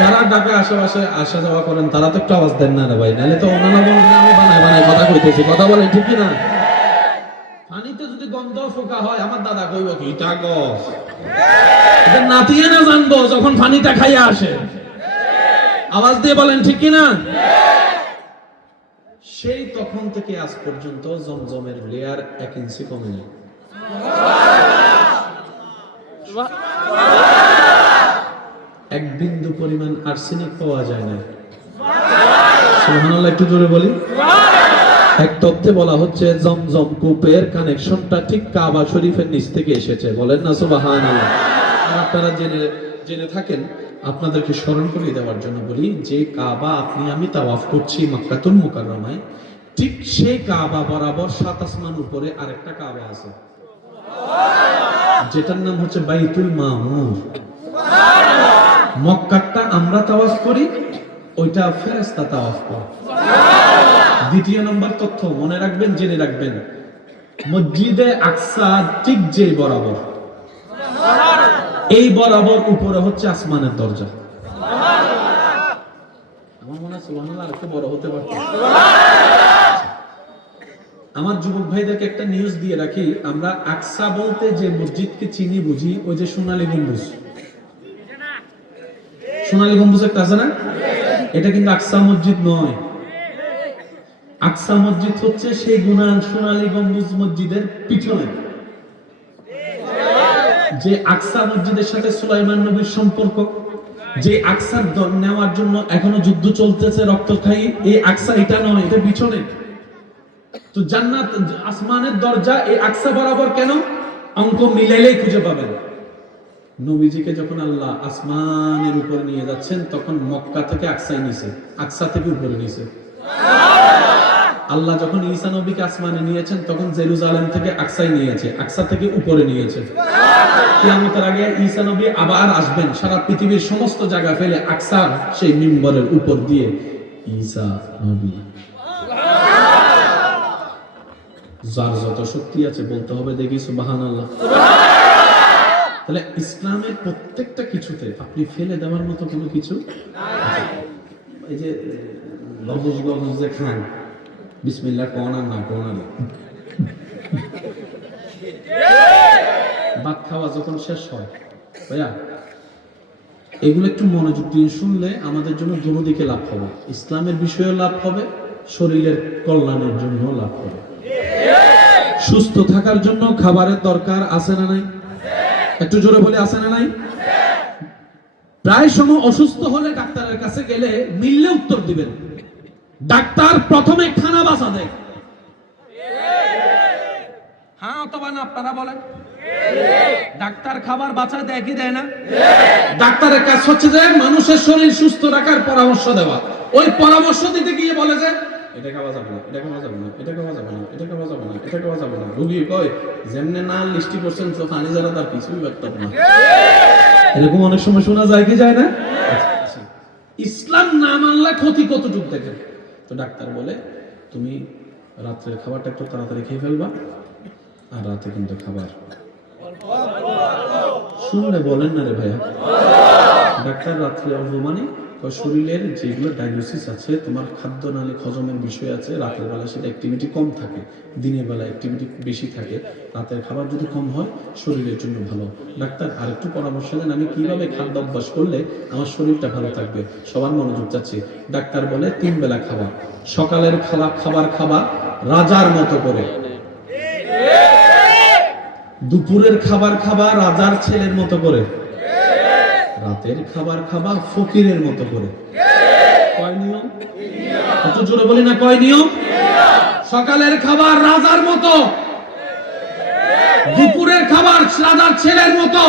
যারা ঢাকা আশেপাশে আসা যাওয়া করেন তারা তো একটু আওয়াজ দেন না রে ভাই, নাহলে তো ওনারা বলবেন আমি বানাই কথা কইতেছি। কথা বলেন ঠিক কি না? পানিতে যদি গন্ধ ফোকা হয়, আমার দাদা কইব কি টাকো এটা নাতিয়ে না জানবো যখন পানিটা খাইয়া আসে। আওয়াজ দিয়ে বলেন ঠিক কি না? সেই তখন থেকে আজ পর্যন্ত জমজমের লেয়ার 1 ইঞ্চি কমে নেই। এক বিন্দু পরিমাণ আর্সেনিক পাওয়া যায় না। সুবহানাল্লাহ, একটু জোরে বলি। এক তথ্যে বলা হচ্ছে জমজম কূপের কানেকশনটা ঠিক কাবা শরীফের নিচ থেকে এসেছে। বলেন না সুবহানাল্লাহ। আপনারা জেনে থাকেন, আপনাদেরকে স্মরণ করিয়ে দেওয়ার জন্য বলি, যে কাবা আপনি আমি তাওয়াফ করছি মক্কাতুল মুকাররমায়, ঠিক সেই কাবা বরাবর 7 আসমান উপরে আরেকটা কাবা আছে, যেটার নাম হচ্ছে বাইতুল মামুর। মক্কাটা আমরা তাওয়াফ করি, ওইটা ফেরেশতা তাওয়াফ করে। দ্বিতীয় নম্বর তথ্য মনে রাখবেন, জেনে রাখবেন, মসজিদে আকসা ঠিক যে বরাবর, এই বরাবর উপরে হচ্ছে আসমানের দরজা। আমার মনে হয় সুবহানাল্লাহ আরেকটু বড় হতে পারত। আমার যুবক ভাইদেরকে একটা নিউজ দিয়ে রাখি, আমরা আকসা বলতে যে মসজিদকে চিনি বুঝি, ওই যে সোনালী গম্বুজ, সোনালী গম্বুজ একটা আছে না, এটা কিন্তু আকসা মসজিদ নয়। আকসা মসজিদ হচ্ছে সেই গুনান সোনালী গম্বুজ মসজিদের পিছনে। যে আকসা মসজিদের সাথে সুলাইমান নবীর সম্পর্ক, যে আকসার নেওয়ার জন্য এখনো যুদ্ধ চলতেছে, রক্তক্ষয়ী, এই আকসা এটা নয়, এটা পিছনে। তো জান্নাত আসমানের দরজা এই আকসা বরাবর কেন? অঙ্ক মিলাইলেই খুঁজে পাবেন। নবীজিকে যখন আল্লাহ আসমানের উপরে নিয়ে যাচ্ছেন, তখন মক্কা থেকে আকসায় নিছে, আকসা থেকে উপরে নিছে। আল্লাহ যখন ঈসা নবীকে আসমানে নিয়েছেন, তখন জেরুজালেম থেকে আকসায় নিয়েছে, আকসা থেকে উপরে নিয়েছে। কিয়ামতের আগে ঈসা নবী আবার আসবেন, সারা পৃথিবীর সমস্ত জায়গা ফেলে আকসার সেই মিম্বরের উপর দিয়ে ঈসা নবী। যার যত শক্তি আছে বলতে হবে দেখি সুবহানাল্লাহ। তাহলে ইসলামের প্রত্যেকটা কিছুতে আপনি ফেলে দেওয়ার মতো কোনো কিছু, এই যে গজজ যে খান, বিসমিল্লাহ কোন আর না কোন আর, ভাত খাওয়া যখন শেষ হয় ভাইয়া, এগুলো একটু মনোযোগ দিয়ে শুনলে আমাদের জন্য দুটো দিকে লাভ হবে। ইসলামের বিষয়েও লাভ হবে, শরীরের কল্যাণের জন্য লাভ হবে। সুস্থ থাকার জন্য খাবারের দরকার আছে না নাই? একটু জোরে বলে আছে না নাই? প্রায় সময় অসুস্থ হলে ডাক্তারের কাছে গেলে মিললে উত্তর দিবেন, ডাক্তার প্রথমে খানা বাঁচা দেয়। হ্যাঁ অথবা না, আপনারা বলেন। ডাক্তার খাবার বাঁচা দেয় কি দেয় না? ডাক্তারের কাজ হচ্ছে যে মানুষের শরীর সুস্থ রাখার পরামর্শ দেওয়া। ওই পরামর্শ দিতে গিয়ে বলে যে এটা খাওয়া যাবে না, এটা খাওয়া যাবে না, এটা খাওয়া যাবে না, এটা খাওয়া যাবে না, এটা খাওয়া যাবে না। রোগী কয় যেমনে না লিস্টি করছেন তো পানি জ্বালা তার কিছুই ব্যর্থ না। এরকম অনেক সময় শোনা যায় কি যায় না? ইসলাম না মানলে ক্ষতি কতটুকু দেখেন। তো ডাক্তার বলে তুমি রাত্রের খাবারটা একটু তাড়াতাড়ি খেয়ে ফেলবা, আর রাতে কিন্তু খাবার শুনলে বলেন না রে ভাইয়া। ডাক্তার রাত্রে অল্প মানে শরীরের যেগুলো ডায়াগনোসিস আছে, তোমার খাদ্য নালী হজমের বিষয় আছে, রাতের বেলা সেটা অ্যাক্টিভিটি কম থাকে, দিনের বেলা অ্যাক্টিভিটি বেশি থাকে। রাতের খাবার যদি কম হয় শরীরের জন্য ভালো। ডাক্তার আরেকটু পরামর্শ দেন, আমি কিভাবে খাদ্য অভ্যাস করলে আমার শরীরটা ভালো থাকবে? সবার মনোযোগ চাচ্ছি। ডাক্তার বলে 3 বেলা খাবার। সকালের খাবার রাজার মতো করে, দুপুরের খাবার রাজার ছেলের মতো করে, রাতের খাবার ফকিরের মতো করে। কয় নিয়ম? একটু জোরে বলি না, কয় নিয়ম? সকালের খাবার রাজার মতো, দুপুরের খাবার রাজার ছেলের মতো,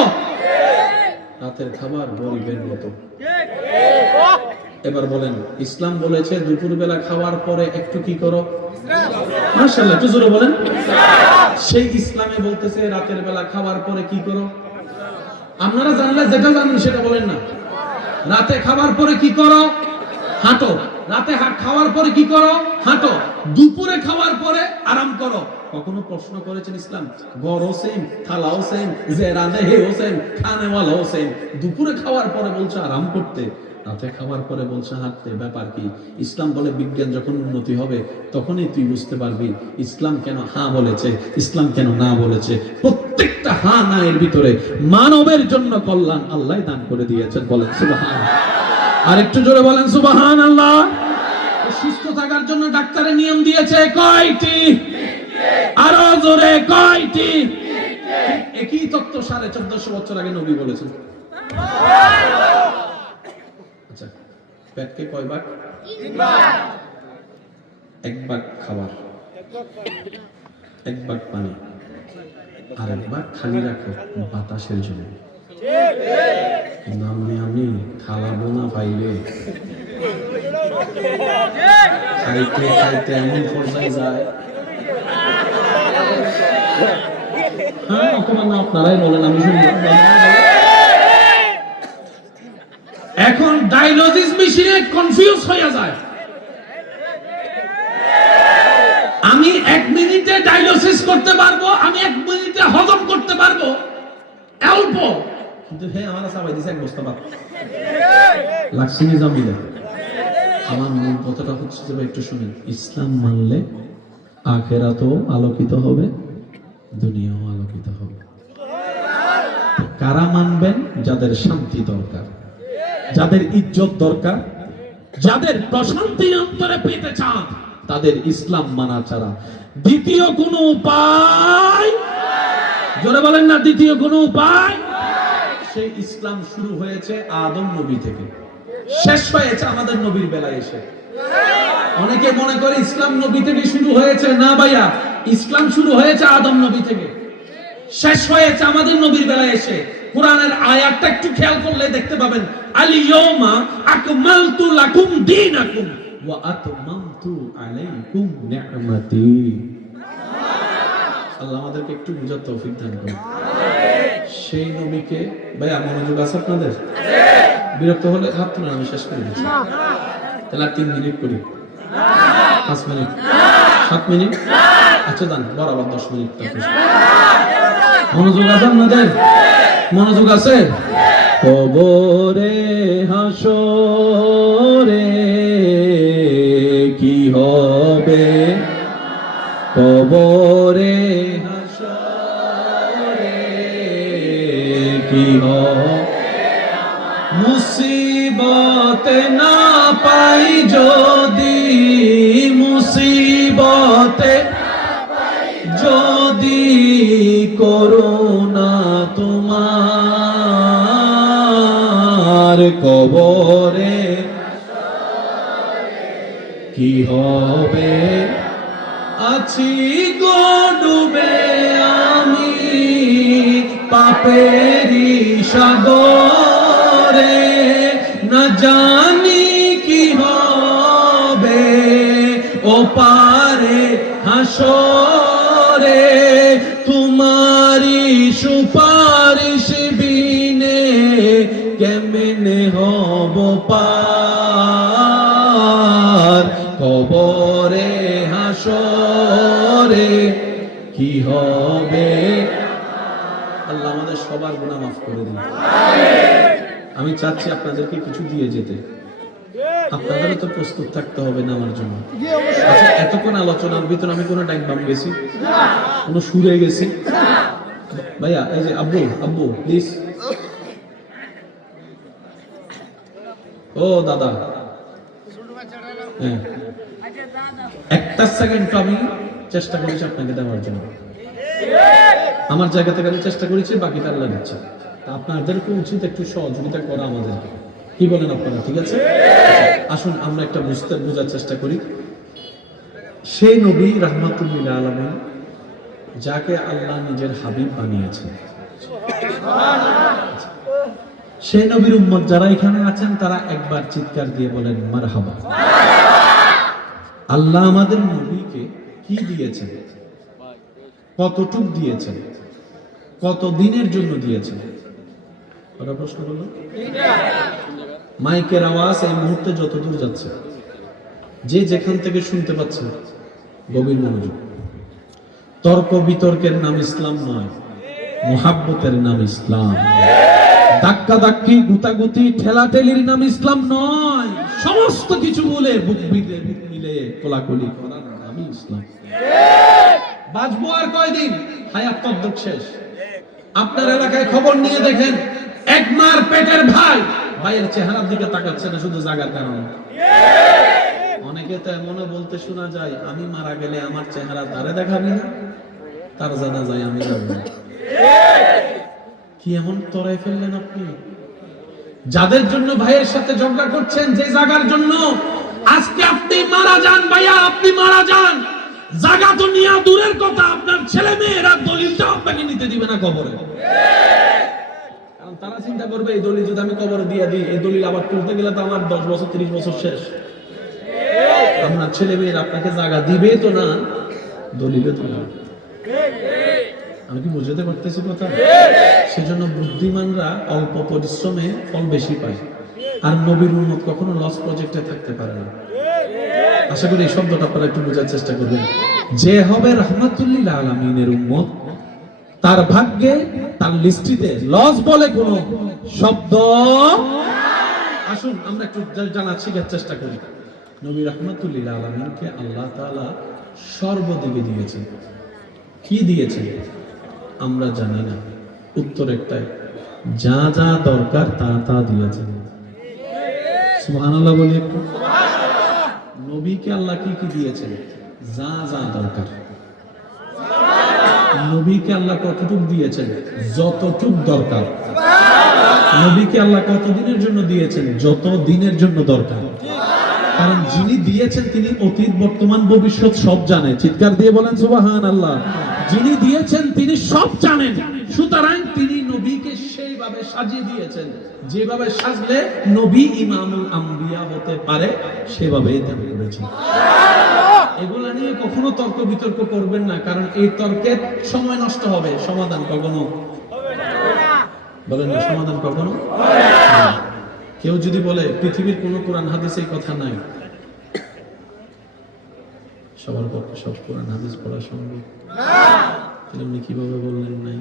রাতের খাবার গরিবের মতো। এবার বলেন, ইসলাম বলেছে দুপুর বেলা খাওয়ার পরে একটু কি করো? মাশাআল্লাহ, একটু জোরে বলেন। সেই ইসলামে বলতেছে রাতের বেলা খাওয়ার পরে কি করো? আপনারা জানলে যেটা জানেন সেটা বলেন না। রাতে খাবার পরে কি করো? হাঁটো। রাতে খাওয়ার পরে কি করো? হাঁটো। দুপুরে খাওয়ার পরে আরাম করো। কখনো প্রশ্ন করেছেন ইসলাম? ঘরও সেম, থালাও সেম, যে রাঁধে হেও সেম, খানেওয়ালাও সেম। দুপুরে খাওয়ার পরে বলছে আরাম করতে, রাতে খাওয়ার পরে বলছে হাঁটতে, ব্যাপার কি? ইসলাম বলে বিজ্ঞান যখন উন্নতি হবে তখনই তুই বুঝতে পারবি ইসলাম কেন হ্যাঁ বলেছে, ইসলাম কেন না বলেছে। প্রত্যেকটা হ্যাঁ না এর ভিতরে মানবের জন্য কল্যাণ আল্লাহ দান করে দিয়েছেন। বলেন সুবহানাল্লাহ। আর একটু জোরে বলেন সুবহানাল্লাহ। সুস্থ থাকার জন্য ডাক্তারের নিয়ম দিয়েছে কয়টি? আরো জোরে কয়টি? একই তত্ত্ব 1450 বছর আগে নবী বলেছেন। আচ্ছা, পেটকে কয় ভাগ? 3 ভাগ। 1 ভাগ খাবার, 1 ভাগ পানি, আর 1 ভাগ খালি রাখো বাতাসের জন্য। আমি খাওয়াবো না পাইলে খাইতে খাইতে এমন পর্যায়ে যায়। হ্যাঁ, আপনারাই বলেন, আমি শুনলাম। এখন ডায়ালিসিস মেশিনে কনফিউজ হয়ে যায়। আমি 1 মিনিটে ডায়ালিসিস করতে পারবো, আমি 1 মিনিটে হজম করতে পারবো অল্প, কিন্তু হে আমার সাবাই দিছে 1 বস্তা ভাত লাগছে নিজামিলে। আমার মূল কথাটা হচ্ছে যে একটু শুনেন, ইসলাম মানলে আখিরাতও আলোকিত হবে, দুনিয়াও আলোকিত হবে। কারা মানবেন? যাদের শান্তি দরকার, যাদের ইজ্জত দরকার, যাদের প্রশান্তি অন্তরে পেতে চান, তাদের ইসলাম মানা ছাড়া দ্বিতীয় কোনো উপায়, জোরে বলেন না, দ্বিতীয় কোনো উপায়। সেই ইসলাম শুরু হয়েছে আদম নবী থেকে, শেষ হয়েছে আমাদের নবীর বেলায় এসে। অনেকে মনে করে ইসলাম নবী থেকে শুরু হয়েছে, না ভাইয়া, ইসলাম শুরু হয়েছে আদম নবী থেকে, শেষ হয়েছে আমাদের নবীর বেলায় এসে। কোরআনের আয়াতটা একটু খেয়াল করলে দেখতে পাবেন, আল-ইয়াওমা আকমালতু লাকুম দীনাকুম ওয়া আতমামতু আলাইকুম নি'মাতি। আল্লাহ আমাদেরকে একটু বুঝার তৌফিক দান করুন। সেই নবীকে, ভাইয়া মনোযোগ আছে আপনাদের? বিরক্ত হলে হাত তুলে আমি শেষ করে দিচ্ছি। তাহলে 3 মিনিট করি, 5 মিনিট, 7 মিনিট, আচ্ছা দান বরাবর 10 মিনিট। মনোযোগ আছে আপনাদের? মনোযোগ আছে? কবরে হাসরে কি হবে, কবরে হাসরে কি হবে, মুসিবতে না পাই যদি, মুসিবতে যদি করুণা তোমার, কবরে কি হবে, আছি গো ডুবে আমি পাপেরি সাগরে, না জানি কি হবে ও পারে হাসরে, তোমারি সুপারিশ বিনে কেমনে হব পার, কবরে হাসরে কি হবে। আল্লাহ আমাদের সবার গুনাহ মাফ করে দিন। আমি চাচ্ছি আপনাদেরকে কিছু দিয়ে যেতে, আপনাদেরও তো প্রস্তুত থাকতে হবে না আমার জন্য। আচ্ছা, এতক্ষণ আলোচনার ভিতরে আমি কোনো টাইম বাম গেছি, কোনো সুরে গেছি? ভাইয়া এই যে আব্বু, আব্বু প্লিজ। ও দাদা, হ্যাঁ একটা সেকেন্ড আমি চেষ্টা করেছি আপনাকে দেওয়ার জন্য, আমার জায়গা থেকে আমি চেষ্টা করেছি, বাকিটা আল্লাহ দিচ্ছে। আপনাদেরকে উচিত একটু সহযোগিতা করা আমাদেরকে, কি বলেন আপনারা? ঠিক আছে, আসুন আমরা একটা বোঝার চেষ্টা করি। সেই নবী রাহমাতুল্লিল আলামিন যাকে আল্লাহ নিজের হাবিব বানিয়েছেন, সেই নবীর উম্মত যারা এখানে আছেন তারা একবার চিৎকার দিয়ে বলেন মারহাবা। আল্লাহ আমাদের নবীকে কি দিয়েছেন, কতটুক দিয়েছেন, কত দিনের জন্য দিয়েছেন? ওটা প্রশ্ন হলো। মাইকের আওয়াজ এই মুহূর্তে যতদূর যাচ্ছে, যে যেখান থেকে শুনতে পাচ্ছে, গভীর মনোযোগ। তর্ক বিতর্কের নাম ইসলাম নয়, মুহাব্বতের নাম ইসলাম। ধাক্কা ধাক্কি, গুতাগুতি, ঠেলাঠেলির নাম ইসলাম নয়। সমস্ত কিছু বলে বুক মিলে কোলাকুলি করার নামই ইসলাম। বাঁচবো আর কয়দিন, হায়াত তদ্দুক শেষ। আপনার এলাকায় খবর নিয়ে দেখেন, এক মার পেটের ভাই ভাইয়ের চেহারার দিকে তাকাচ্ছে না, শুধু জাগার কারণে। অনেকে তো এমনও বলতে শোনা যায়, আমি মারা গেলে আমার চেহারা তারে দেখাবি না, তার জানা যায় আমি যাবো না। কি এমন তরাই ফেললেন আপনি? যাদের জন্য ভাইয়ের সাথে ঝগড়া করছেন, যে জায়গার জন্য, আজকে আপনি মারা যান ভাইয়া, আপনি মারা যান, জায়গা তো নিয়ে দূরের কথা, আপনার ছেলে মেয়েরা দলিলটা আপনাকে নিতে দিবে না কবরে। কারণ তারা চিন্তা করবে, এই দলিল যদি আমি কবরে দিয়ে দিই, এই দলিল আবার তুলতে গেলে তো আমার 10 বছর 30 বছর শেষ। আপনার ছেলে মেয়েরা আপনাকে জায়গা দিবে তো না, দলিলে তো না। আমি কি বুঝতে পারতেছি কথা? সেজন্য বুদ্ধিমানরা অল্প পরিশ্রমে ফল বেশি পায়, আর নবীর উম্মত কখনো লস প্রজেক্টে থাকতে পারে না। আশা করি এই শব্দটা আপনারা একটু বোঝার চেষ্টা করবেন। যে হবে রাহমাতুল্লিল আলামিনের উম্মত, তার ভাগ্যে, তার লিস্টিতে লস বলে কোনো শব্দ। আসুন আমরা একটু জানার শিখার চেষ্টা করি। নবী রাহমাতুল্লিল আলামিনকে আল্লাহ তাআলা সর্বদিকে দিয়েছেন। কি দিয়েছেন আমরা জানি না, উত্তর একটাই, যা যা দরকার তা তা দিয়েছেন। সুবহানাল্লাহ বলি একটু। নবীকে আল্লাহ কি কি দিয়েছেন? যা যা দরকার। নবীকে আল্লাহ কতটুক দিয়েছেন? যতটুক দরকার। নবীকে আল্লাহ কত দিনের জন্য দিয়েছেন? যত দিনের জন্য দরকার। কারণ যিনি দিয়েছেন তিনি অতীত, বর্তমান, ভবিষ্যৎ সব জানেন। চিৎকার দিয়ে বলেন সুবহানাল্লাহ। যিনি দিয়েছেন তিনি সব জানেন, সুতরাং তিনি নবীকে সেইভাবে সাজিয়ে দিয়েছেন, যেভাবে সাজলে নবী ইমামুল আম্বিয়া হতে পারে সেভাবেই দান করেছেন। এগুলা নিয়ে কখনো তর্ক বিতর্ক করবেন না, কারণ এই তর্কের সময় নষ্ট হবে, সমাধান কখনো বলেন না, সমাধান কখনো। কেউ যদি বলে পৃথিবীর কোন কোরআন হাদিসে এই কথা নাই, সবার পক্ষে সব কোরআন হাদিস পড়া সম্ভব না। আপনি কিভাবে বললেন নাই?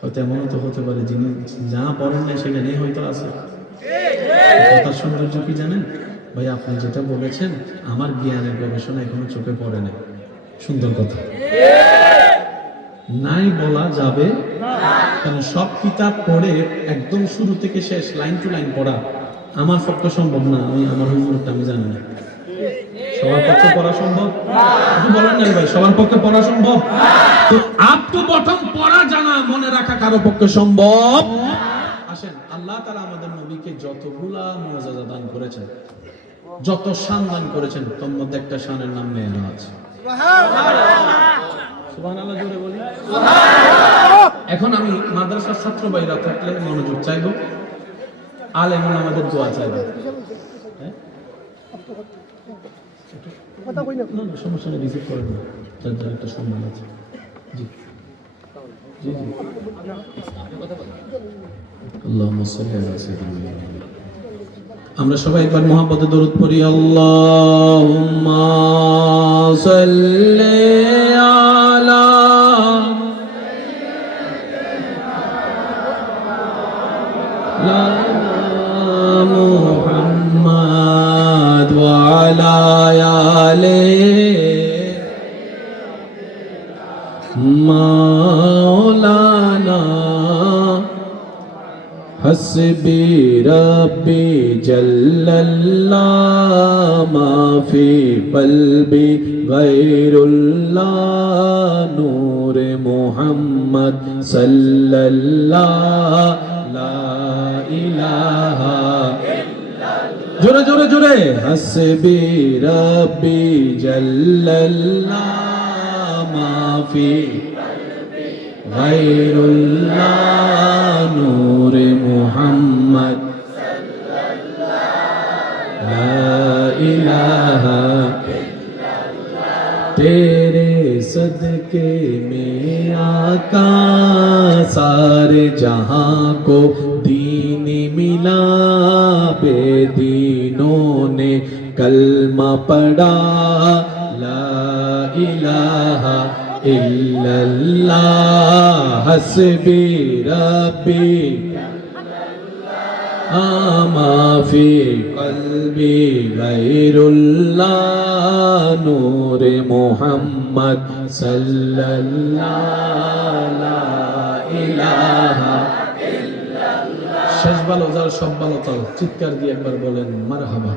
হয়তো এমনও তো হতে পারে যিনি যা পড়েন নাই সেটা নিয়ে হয়তো আছে। কথার সৌন্দর্য কি জানেন ভাই? আপনি যেটা বলেছেন আমার জ্ঞানের গবেষণা এখনো চোখে পড়ে নাই। সুন্দর কথা, নাই বলা যাবে কারণ সব কিতাব পড়ে একদম শুরু থেকে শেষ লাইন টু লাইন পড়া আমার পক্ষে সম্ভব না। আমি আমার হুজুরটা আমি জানি না। সবার পক্ষে পড়া সম্ভব? বলেন না ভাই, সবার পক্ষে পড়া সম্ভব? তো আপ টু বটম পড়া জানা মনে রাখা কারো পক্ষে সম্ভব? আসেন, আল্লাহ তাআলা আমাদের নবীকে যতগুলা মুআজিজা দান করেছেন, যত শান দান করেছেন, তার মধ্যে একটা শানের নাম মেরাজ। সুবহানাল্লাহ জোরে বলি। এখন আমি মাদ্রাসার ছাত্র ভাইরা থাকলে মনোযোগ চাইব, আলেম আমাদের দোয়া চাইব। কথা কই না, না সমস্যা নেই, রিসিভ করেন না, যার যার একটা সম্মান আছে। জি জি জি, আল্লাহুম্মা সাল্লি আলা সাইয়্যিদিনা মুহাম্মাদ। আমরা সবাই একবার মুহাব্বতে দরুদ পড়ি। আল্লাহুম্মা সাল্লি আলা মুহাম্মাদ ওয়া আলা আলি মাওলানা হাসবি রব্বি জাল্লাল্লাহ মা ফি কলবি গায়রুল্লাহ নূরে মুহাম্মদ সাল্লাল্লাহ লা ইলাহা ইল্লাল্লাহ। জোরে জোরে জোরে, হাসবি রব্বি জাল্লাল্লাহ মা ফি গায়রুল্লাহ নূরে মুহাম্মদ লা ইলাহা ইল্লাল্লাহ। तेरे सदके में आका सारे जहां को दीन मिला, बेदीनों ने कलमा पढ़ा ला इलाहा इल्लल्लाह हस्बी रब्बी आमा फी कल्बी गैरुल्लाह नूरे मुहम्मद सल्लल्लाहु ला इलाहा इल्लल्लाह। শেষ ভালো যাও, সব ভালো চাও, চিৎকার দিয়ে একবার বলেন মারহাবা।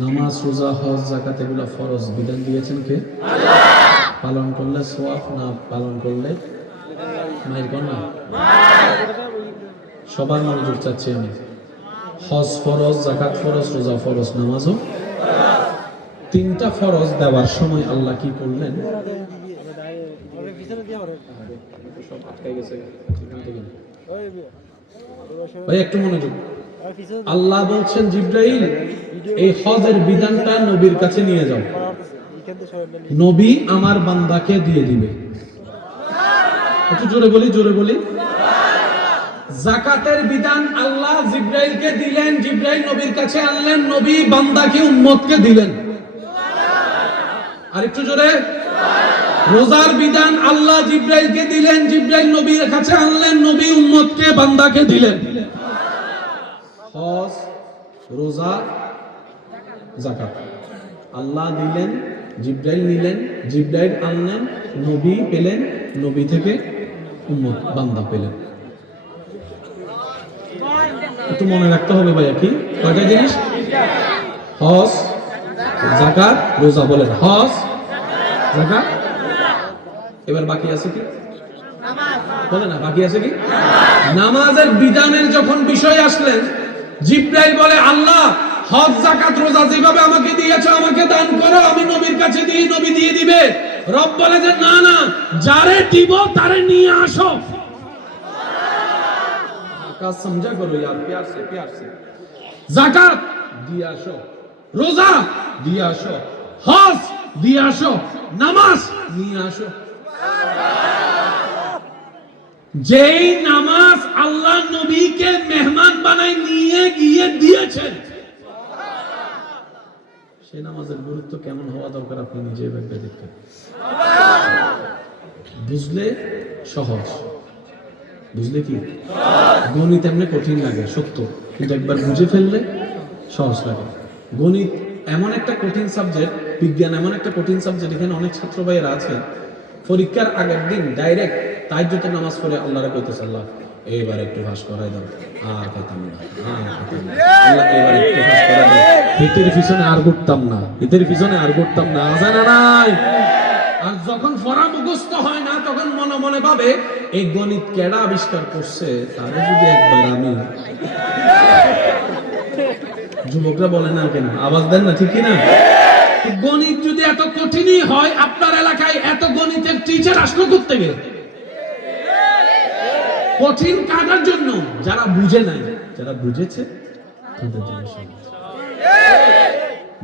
নামাজ, রোজা, হজ, যাকাত এগুলো ফরজ, বিধান দিয়েছেন কে? আল্লাহ। পালন করলে সওয়াব, না পালন করলে মাইর কন্যা। সবার মনোযোগ চাচ্ছি আমি। হজ ফরজ, যাকাত ফরজ, রোজা ফরজ, নামাজও তিনটা ফরজ দেওয়ার সময় আল্লাহ কি করলেন? ভাই একটু মনোযোগ। আল্লাহ বলছেন জিবরাইল এই হজের বিধানটা নবীর কাছে নিয়ে যাও, নবী আমার বান্দাকে দিয়ে দিবে। একটু জোরে বলি, জোরে বলি। যাকাতের বিধান আল্লাহ জিবরাইলকে দিলেন, জিবরাইল নবীর কাছে আনলেন, নবী বান্দাকে উম্মতকে দিলেন। আর একটু জোরে। রোজার বিধান আল্লাহ জিবরাইলকে দিলেন, জিবরাইল নবীর কাছে আনলেন, নবী উম্মতকে বান্দাকে দিলেন। হজ, রোজা, যাকাত আল্লাহ দিলেন, জিবরাইল নিলেন, জিবরাইল আনলেন, নবী পেলেন, নবী থেকে উম্মত বান্দা পেলেন। একটু মনে রাখতে হবে ভাইয়া, কি কয়টা জিনিস? হজ, যাকাত, রোজা। বলেন হজ, যাকাত। এবার বাকি আছে কি? বলে না, বাকি আছে কি? নামাজের বিধানের যখন বিষয় আসলেন, জিবরাইল বলে আল্লাহ হজ, যাকাত, রোজা যেভাবে আমাকে দিয়েছো আমাকে দান করো, আমি নবীর কাছে দিই, নবী দিয়ে দিবে। রব বলে যে না না, যারে দিব তারে নিয়ে আসো। কাজ সমঝা করো यार, प्यार से प्यार से। যাকাত দিয়ে আসো, রোজা দিয়ে আসো, হজ দিয়ে আসো, নামাজ নিয়ে আসো। যেই নামাজ আল্লাহ নবীকে মেহমান বানায় নিয়ে গিয়ে দিয়েছেন, সেই নামাজের গুরুত্ব কেমন হওয়া দরকার আপনি নিজে ভেবে দেখতে। বুঝলে সহজ, বুঝলে কি গণিত এমনি কঠিন লাগে সত্য, কিন্তু একবার বুঝে ফেললে সহজ লাগে। গণিত এমন একটা কঠিন সাবজেক্ট, বিজ্ঞান এমন একটা কঠিন সাবজেক্ট, এখানে অনেক ছাত্র ভাইয়েরা আছে পরীক্ষার আগের দিন ডাইরেক্ট তাহাজ্জুদের নামাজ পড়ে আল্লাহরে কইতেছে আল্লাহ এবার একটু ভাস করাই দাও, আর খাইতাম না, আল্লাহ এবার একটু ভাস করাই দাও, হিতের পিছনে আর ঘুরতাম না, হিতের পিছনে আর ঘুরতাম না, আছে না নাই? আর যখন পড়া মুখস্থ হয় না তখন মনে মনে ভাবে এই গণিত কেডা আবিষ্কার করছে, তারে যদি একবার আমি। যুবকরা বলে না কেন, আওয়াজ দেন না, ঠিক কি না? গণিত যদি এত কঠিনই হয়, আপনার এলাকায় এত গণিতের টিচার আসলো করতে গেলে কঠিন কাটার জন্য? যারা বুঝে নাই, যারা বুঝেছে তাদের জন্য সহজ।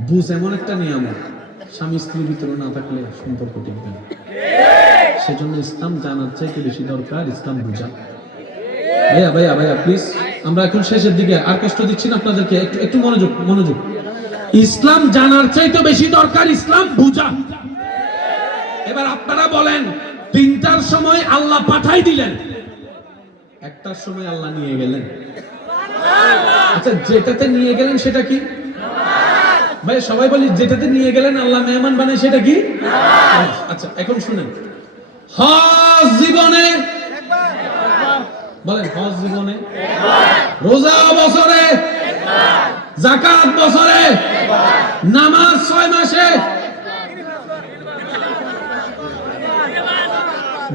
বুঝ এমন একটা নিয়ামত, স্বামী স্ত্রীর ভিতরে না থাকলে সম্পর্ক টিকবে না। সেজন্য ইসলাম জানার চাইতে বেশি দরকার ইসলাম বুঝা। ভাইয়া ভাইয়া ভাইয়া প্লিজ, আমরা এখন শেষের দিকে, আর কষ্ট দিচ্ছি না আপনাদেরকে, একটু একটু মনোযোগ মনোযোগ। ইসলাম জানার চাইতে বেশি দরকার ইসলাম বুঝা। এবার আপনারা বলেন, 3টার সময় আল্লাহ পাঠাই দিলেন, 1টার সময় আল্লাহ নিয়ে গেলেন। আচ্ছা, যেটাতে নিয়ে গেলেন সেটা কি? ভাই সবাই বলি, যেটাতে নিয়ে গেলেন আল্লাহ মেহমান বানায় সেটা কি? আচ্ছা এখন শুনেন, হজ জীবনে বলেন, হজ জীবনে, রোজা বছরে, যাকাত বছরে, নামাজ 6 মাসে,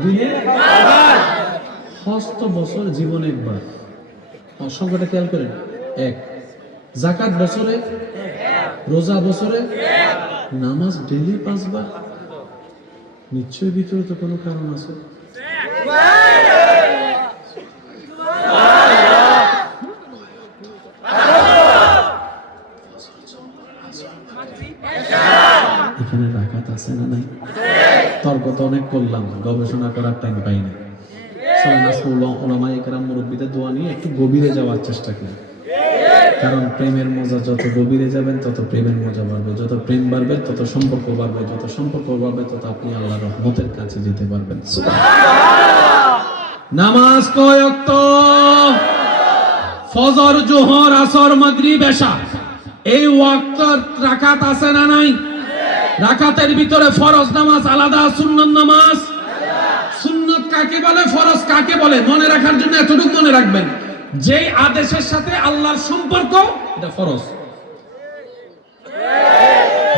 দিনে, হজ তো বছর জীবনে একবার। সংখ্যাটা খেয়াল করেন, 1। যাকাত বছরে, রোজা বছরে, নামাজ ডেইলি 5 বার। নিশ্চয়ই ভিতরে তো কোনো কারণ আছে। এখানে রাকাত আছে না নাই? তর্ক তো অনেক করলাম, গবেষণা করার টাইম পাই না। মুরব্বীদের দোয়া নিয়ে একটু গভীরে যাওয়ার চেষ্টা করি, কারণ প্রেমের মজা যত গভীরে যাবেন তত প্রেমের মজা বাড়বে, যত প্রেম বাড়বে তত সম্পর্ক বাড়বে, যত সম্পর্ক বাড়বে তত আপনি আল্লাহর রহমতের কাছে যেতে পারবেন। নামাজ কয় ওয়াক্ত? ফজর, জোহর, আসর, মাগরিব, এশা। এই ওয়াক্ত রাকাত আছে না নাই? রাকাতের ভিতরে ফরজ নামাজ আলাদা, সুন্নত নামাজ। সুন্নত কাকে বলে, ফরজ কাকে বলে? মনে রাখার জন্য এতটুকু মনে রাখবেন, যে আদেশের সাথে আল্লাহর সম্পর্ক এটা ফরজ,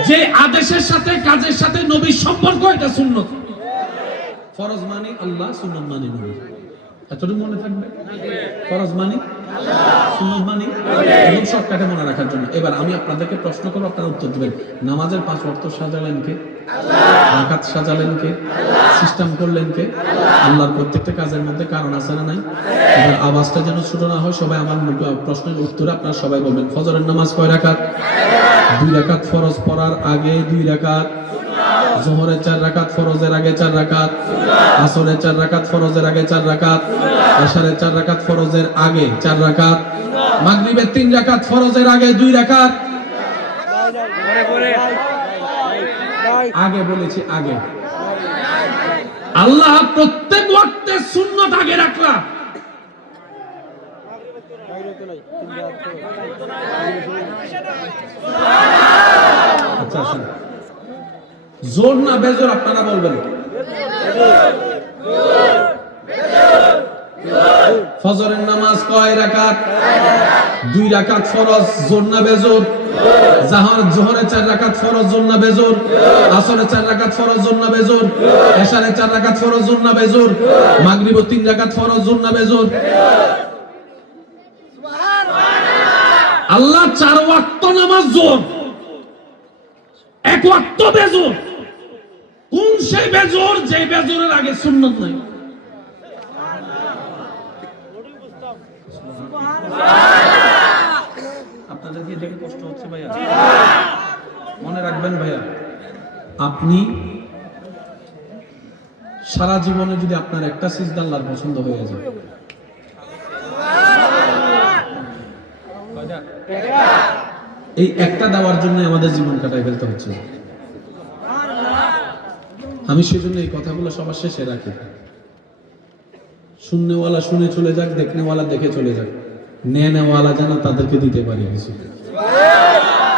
যে আদেশের সাথে কাজের সাথে নবীর সম্পর্ক এটা সুন্নত। ফরজ মানে আল্লাহ, সুন্নত মানে নবী। এতটুকু মনে থাকবে, ফরজ মানে আল্লাহ, সুন্নত মানে এবং শর্টকাটে মনে রাখার জন্য। এবার আমি আপনাদেরকে প্রশ্ন করব, আপনারা উত্তর দিবেন। নামাজের 5 ওয়াক্ত সাজালেন কে? আল্লাহ। রাকাত সাজালেন কে? আল্লাহ। সিস্টেম করলেন কে? আল্লাহ। আল্লাহর প্রত্যেকটা কাজের মধ্যে কারণ আছে না নাই? এবার আওয়াজটা যেন ছোট না হয়, সবাই আমার প্রশ্নের উত্তরে আপনারা সবাই বলবেন। ফজরের নামাজ কয় রাকাত? 2 রাকাত ফরজ পড়ার আগে 2 রাকাত, যোহরের 4 রাকাত ফরজের আগে 4 রাকাত, আসরের 4 রাকাত ফরজের আগে 4 রাকাত, এশারের 4 রাকাত ফরজের আগে 4 রাকাত, মাগরিবের 3 রাকাত ফরজের আগে 2 রাকাত। আগে বলেছি আগে। আল্লাহ প্রত্যেক ওয়াক্তে সুন্নত আগে রাখলা। আচ্ছা আসুন, জোর না বেজোর আপনারা বলবেন। ফজরের নামাজ কয় রাকাত? 2 রাকাত ফরজ, জোর না বেজোর? যোহরের 4 রাকাত ফরজ, জোর না বেজোর? আসরের 4 রাকাত ফরজ, জোর না বেজোর? এশারের 4 রাকাত ফরজ, জোর না বেজোর? মাগরিবের 3 রাকাত ফরজ, জোর না বেজোর? আল্লাহ 4 ওয়াক্ত নামাজ জোর, 1 ওয়াক্ত বেজোর। কোন সেই বেজোর যে বেজোরের আগে সুন্নত নাই? আপনাদের কি দেখে কষ্ট হচ্ছে ভাইয়া? মনে রাখবেন ভাইয়া, আপনি সারা জীবনে যদি আপনার একটা সিজদা আল্লাহর পছন্দ হয়ে যায়, এই একটা দেওয়ার জন্য আমাদের জীবন কাটাই ফেলতে হচ্ছে। আমি সেজন্য এই কথাগুলো সবার শেষে রাখি। শুননেওয়ালা শুনে চলে যাক, দেখনেওয়ালা দেখে চলে যাক, নেওয়ালা যেন তাদেরকে দিতে পারি কিছু।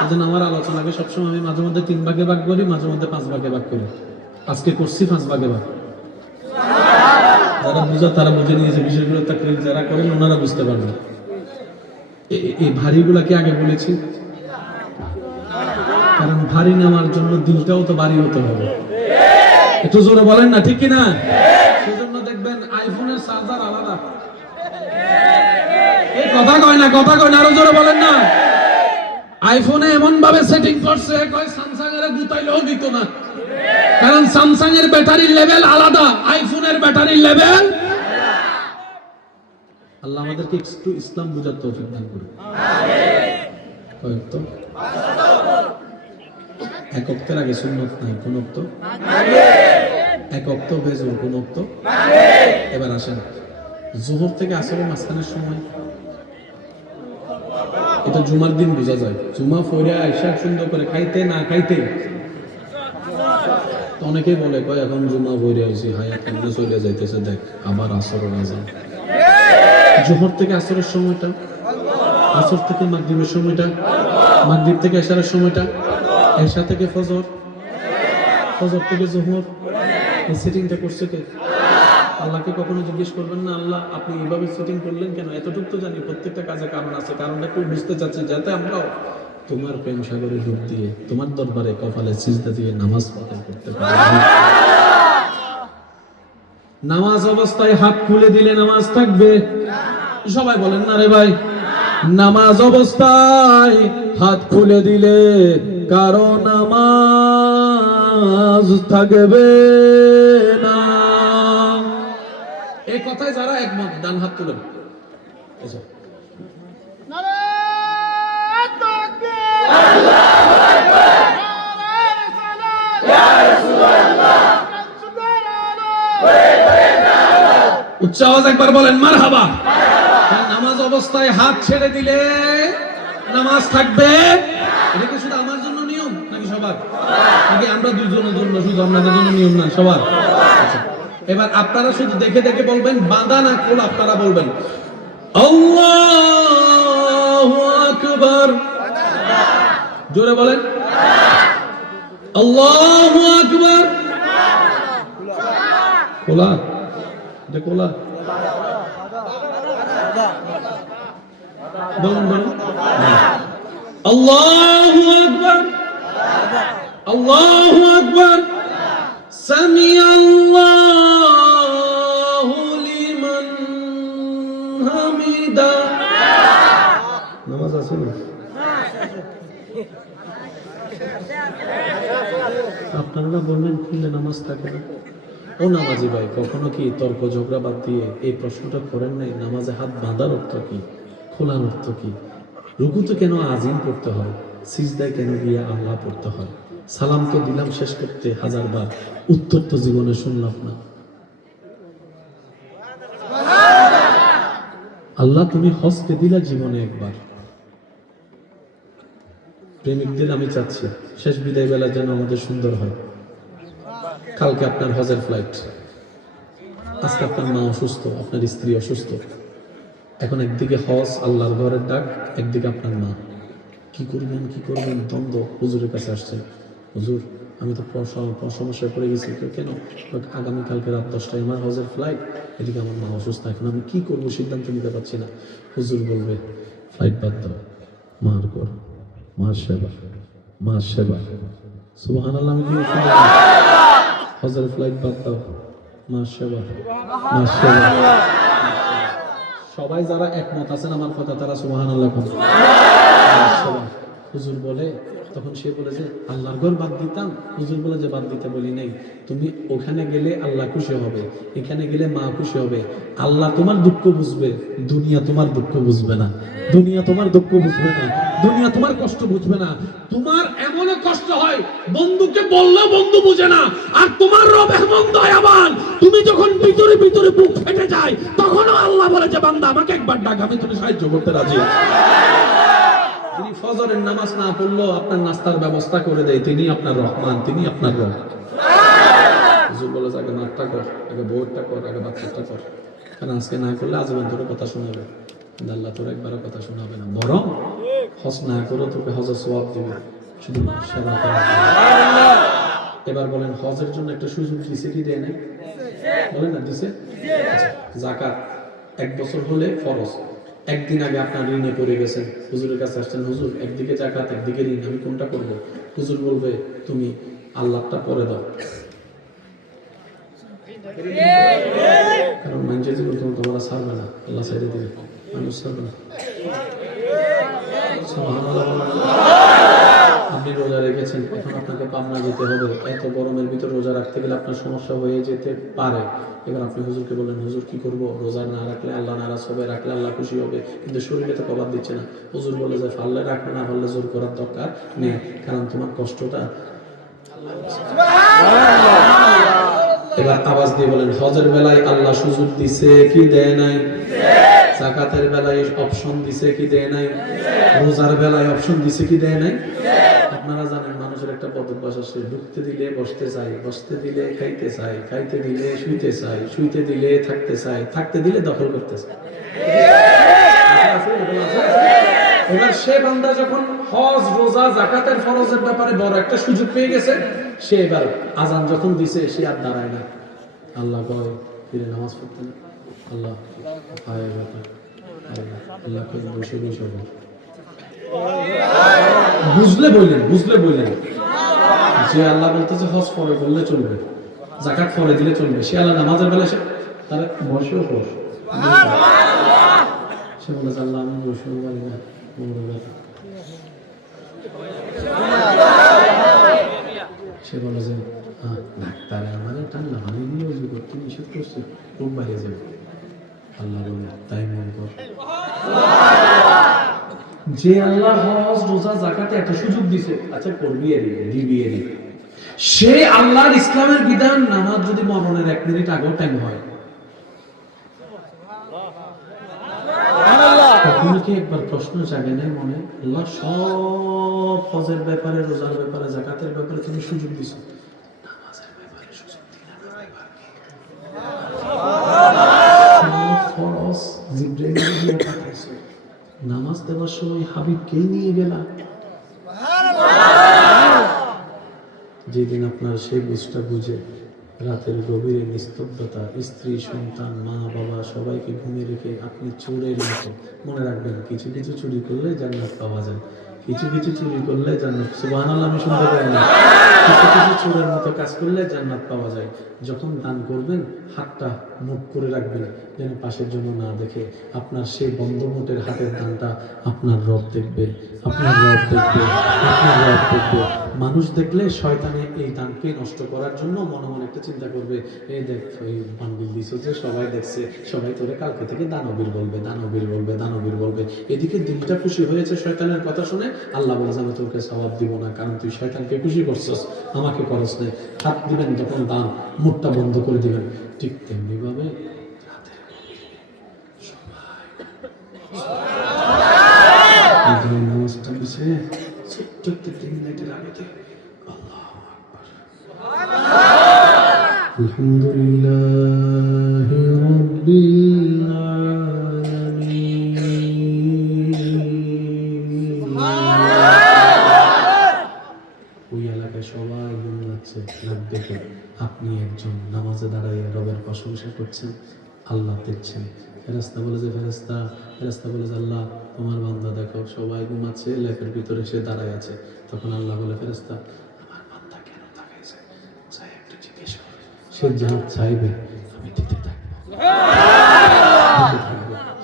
এজন্য আমার আলোচনাকে সবসময় আমি মাঝে মধ্যে 3 ভাগে ভাগ করি, মাঝে মধ্যে 5 ভাগে ভাগ করি। আজকে করছি 5 ভাগে ভাগ। যারা বুঝা তারা বুঝে নিয়েছে, বিষয়গুলো তাকলিদ যারা করেন ওনারা বুঝতে পারবেন। এই ভারীগুলাকে আগে বলেছি, কারণ ভারী নেওয়ার জন্য দিলটাও তো ভারী হতে হবে। একটু জোরে বলেন না, ঠিক কিনা? সেজন্য দেখবেন আইফোনের চার্জার আলাদা। এই কথা কয় না, কথা কয় না, আরো জোরে বলেন না। আইফোনে এমন ভাবে সেটিং করছে, কয় স্যামসাং এর গুতাইলেও দিত না, কারণ স্যামসাং এর ব্যাটারির লেভেল আলাদা, আইফোনের ব্যাটারির লেভেল। আল্লাহ আমাদেরকে একটু ইসলাম বুঝার তৌফিক দান করুন। আমিন। এক ওয়াক্তের আগে সুন্নত নাই, কোন ওয়াক্ত? এক ওয়াক্ত বেজোর, কোন ওয়াক্ত? এবার আসেন যোহর থেকে আসরের মাঝখানের সময়, এটা জুমার দিন বোঝা যায়। জুমা ফইরা আইসা সুন্দর করে খাইতে না খাইতে তো অনেকেই বলে কয় এখন জুমা ফইরা আইছি, হায়াত কেমনে চলে যাইতেছে, দেখ আবার আসরের আজান। জোহর থেকে আসরের সময়টা, আসর থেকে মাগরিবের সময়টা, মাগরিব থেকে এশারের সময়টা, এশা থেকে ফজর, ফজর থেকে জোহর। এই সেটিংটা করছে কে? আল্লাহকে কখনো জিজ্ঞেস করবেন না, আল্লাহ আপনি এইভাবে সেটিং করলেন কেন? এতটুকু তো জানি প্রত্যেকটা কাজে কারণ আছে, কারণটা একটু বুঝতে চাচ্ছি যাতে আমরাও তোমার প্রেম সাগরে ডুব দিয়ে তোমার দরবারে কপালে সিজদা দিয়ে নামাজ আদায় করতে পারি। নামাজ অবস্থায় হাত খুলে দিলে নামাজ থাকবে? সবাই বলেন না রে ভাই। নামাজ অবস্থায় হাত খুলে দিলে কারো নামাজ থাকবে না। এই কথায় যারা একমত ডান হাত তুলেন। উচ্চ আওয়াজ একবার বলেন মারহাবা। নামাজ অবস্থায় হাত ছেড়ে দিলে নামাজ থাকবে। এটা কি শুধু আমার জন্য নিয়ম নাকি সবার? নাকি আমরা দুইজনের জন্য, শুধু আপনাদের জন্য নিয়ম না, সবার? এবার আপনারা শুধু দেখে দেখে বলবেন, বাঁধা না খোলা আপনারা বলবেন আল্লাহু আকবার। জোরে বলেন আল্লাহু আকবার। খোলা, এটা খোলা। বলুন বলুন আল্লাহু আকবার, আল্লাহু আকবার। সামিআল্লাহু লিমান হামিদা। নামাজ আছে না? আপনারা বললেন খুললে নামাজ থাকে না। ও নামাজি ভাই, কখনো কি তর্ক ঝগড়া বাদ দিয়ে এই প্রশ্নটা করেন নাই, নামাজে হাত বাঁধার অর্থ কি, খোলার অর্থ কি? রুকুতে কেন আজিম পড়তে হয়, সিজদায় কেন গিয়ে আল্লাহ পড়তে হয়? সালাম তো দিলাম শেষ করতে 1000 বার, উত্তর তো জীবনে শুনলাম না। আল্লাহ তুমি হজকে দিলা জীবনে একবার। প্রেমিকদের আমি চাচ্ছি শেষ বিদায় বেলা যেন আমাদের সুন্দর হয়। কালকে আপনার হজের ফ্লাইট, আজকে আপনার মা অসুস্থ, আপনার স্ত্রী অসুস্থ। এখন একদিকে হজ আল্লাহর ঘরের ডাক, একদিকে আপনার মা। কি করবেন কি করবেন দ্বন্দ্ব। হুজুরের কাছে আসছেন, হুজুর আমি তো সমস্যায় পড়ে গেছি। কেন? আগামীকালকে রাত 10টায় আমার হজের ফ্লাইট, এদিকে আমার মা অসুস্থ, এখন আমি কি করবো সিদ্ধান্ত নিতে পারছি না। হুজুর বলবে ফ্লাইট বাদ দাও, মার কর, মার সেবা, মার সেবা। সুবহানাল্লাহ। আমি কি হজের ফ্লাইট বাদ দাও, মার সেবা, মার সেবা। সবাই যারা একমত আছেন আমার কথা তারা সুবহানাল্লাহ বলেন। হুজুর বলে, তখন সে বলে যে আল্লাহর ঘর বাদ দিতাম। হুজুর বলে যে বাদ দিতে বলি নাই, তুমি ওখানে গেলে আল্লাহ খুশি হবে, এখানে গেলে মা খুশি হবে। আল্লাহ তোমার দুঃখ বুঝবে, দুনিয়া তোমার দুঃখ বুঝবে না। দুনিয়া তোমার দুঃখ বুঝবে না, দুনিয়া তোমার কষ্ট বুঝবে না। তোমার এমনও কষ্ট হয় বন্ধুকে বললেও বন্ধু বুঝে না। আর তোমার রব এমন দয়াবান, তুমি যখন ভিতরে ভিতরে বুক ফেটে যায় তখনও আল্লাহ বলে যে বান্দা আমাকে একবার ডাক, আমি তোকে সাহায্য করতে রাজি আছি। যিনি ফজরের নামাজ না পড়লেও আপনার নাস্তার ব্যবস্থা করে দেয়, তিনি আপনার রহমান, তিনি আপনার রব। হুজুর বলে আগে নাস্তা কর, আগে বউটা কর, আগে বাচ্চাটা কর, কারণ আজকে না করলে আজীবন তোর কথা শোনাবে। আল্লাহ তোর একবারও কথা শোনাবে না, বরং হজ না করে তোকে হজের সওয়াব দিবে, শুধু সেবা করা। এবার বলেন হজের জন্য একটা সুযোগ দিছে কি দেয় না? বলেন না দিছে? যাকাত 1 বছর হলে ফরজ। একদিন আগে আপনার ঋণে পড়ে গেছেন, হুজুরের কাছে আসছেন, হুজুর একদিকে যাকাত একদিকে ঋণ, আমি কোনটা করব? হুজুর বলবে তুমি আল্লাহটা পরে দাও, কারণ মানুষের জীবন তোমরা ছাড়বে না, আল্লাহ ছেড়ে দিবে, মানুষ ছাড়বে না। আপনি রোজা রেখেছেন, এখন আপনাকে পাবনা যেতে হবে, এত গরমের ভিতর রোজা রাখতে গেলে আপনার সমস্যা হয়ে যেতে পারে। এবার আপনি হুজুরকে বললেন হুজুর কি করব, রোজা না রাখলে আল্লাহ নারাজ হবে, রাখলে আল্লাহ খুশি হবে, কিন্তু শরীরে তো কবাদ দিচ্ছে না। হুজুর বলে যে পারলে রাখো, না পারলে জোর করার দরকার নেই, কারণ তোমার কষ্টটা এবার আওয়াজ দিয়ে বলেন, হজের বেলায় আল্লাহ সুযোগ দিছে কি দেয় নাই? যাকাতের বেলায় অপশন দিছে কি দেয় নাই? রোজার বেলায় অপশন দিছে কি দেয় নাই? আপনারা জানেন মানুষের একটা বদভ্যাস আছে, ঢুকতে দিলে বসতে চায়, বসতে দিলে খাইতে চায়, খাইতে দিলে শুইতে চায়, শুইতে দিলে থাকতে চায়, থাকতে দিলে দখল করতে চায়। এবার সে বান্দা যখন হজ রোজা যাকাতের ফরজের ব্যাপারে বড় একটা সুযোগ পেয়ে গেছে, সে এবার আজান যখন দিছে সে আর দাঁড়ায় না, আল্লাহ কয় ফিরে নামাজ পড়তে না, আল্লাহ আয় ব্যাপার, আল্লাহ কয় বসে বসে বল। বুঝলে বললেন, বুঝলে বললেন যে আল্লাহ বলতেছে হজ পরে করলে চলবে, যাকাত পরে দিলে চলবে, সে আল্লাহ নামাজের বেলা সে তারা বসেও পড়, সে বলে আল্লাহ আমি বসেও পারি না, সে বলে যে হ্যাঁ ডাক্তার আমাদের ঠান্ডা পানি দিয়ে উজু করতে নিষেধ করছে, খুব বাইরে যাবে। আল্লাহ বলে তাই মন কর, যে আল্লাহ হজ রোজা যাকাতে একটা সুযোগ দিছে, আচ্ছা করবি দিবি, সে আল্লাহর ইসলামের বিধান নামাজ যদি মরণের 1 মিনিট আগেও টাইম হয়, কখনো কি একবার প্রশ্ন জাগে নাই মনে, আল্লাহ সব হজের ব্যাপারে, রোজার ব্যাপারে, যাকাতের ব্যাপারে তুমি সুযোগ দিছো, নামাজের ব্যাপারে সুযোগ দিলে না? ফরজ জিবরাইল দিয়ে পাঠাইছো, নামাজ দেওয়ার সময় হাবিবকেই নিয়ে গেলা। যেদিন আপনার সেই বুঝটা বুঝে রাতের গভীরে নিস্তব্ধতা, স্ত্রী সন্তান মা বাবা সবাইকে ঘুমিয়ে রেখে আপনি চোরের মতো, মনে রাখবেন কিছু কিছু চুরি করলে জান্নাত পাওয়া যায়, কিছু কিছু চুরি করলে জান্নাত, সুবহানাল্লাহ আমি শুনতে পাই না, কিছু কিছু চোরের মতো কাজ করলে জান্নাত পাওয়া যায়। যখন দান করবেন হাতটা মুখ করে রাখবেন যেন পাশের জন্য না দেখে, আপনার সেই বন্ধ মুটের হাতের দানটা আপনার রব দেখবে, আপনার রব দেখবে, আপনার রব দেখবে। মানুষ দেখলে শয়তানে এই দানকে নষ্ট করার জন্য মনে মনে একটা চিন্তা করবে, এই দেখ ওই বান্ডিল দিছো যে সবাই দেখছে, সবাই তোরে কালকে থেকে দানবীর বলবে, দানবীর বলবে, দানবীর বলবে। এদিকে দিলটা খুশি হয়েছে শয়তানের কথা শুনে, আল্লাহ বলে আমি তোকে সওয়াব দিব না, কারণ তুই শয়তানকে খুশি করছস, আমাকে করস না। হাত দিবেন যখন দান, মুখটা বন্ধ করে দিবেন। ঠিক তেমনি ভাবে নামাজটা বিষয়ে ছোট্ট একটা 3 মিনিটের আগে আল্লাহু আকবার, আলহামদুলিল্লাহি রাব্বিল আলামিন, ওই এলাকায় সবাই ঘুমাচ্ছে, নাক দেখে আপনি একজন নামাজে দাঁড়াইয়া রবের প্রশংসা করছেন, আল্লাহ দেখছেন। ফেরেশতা বলে যে ফেরেশতা বলে যে আল্লাহ তোমার বান্দা দেখো সবাই ঘুমাচ্ছে, লেকের ভিতরে সে দাঁড়ায় আছে। তখন আল্লাহ বলে ফেরেশতা আমার বান্দা কেন তাকাইছে, চাই একটু জিজ্ঞেস করে, সে যা চাইবে আমি দিতে থাকবো।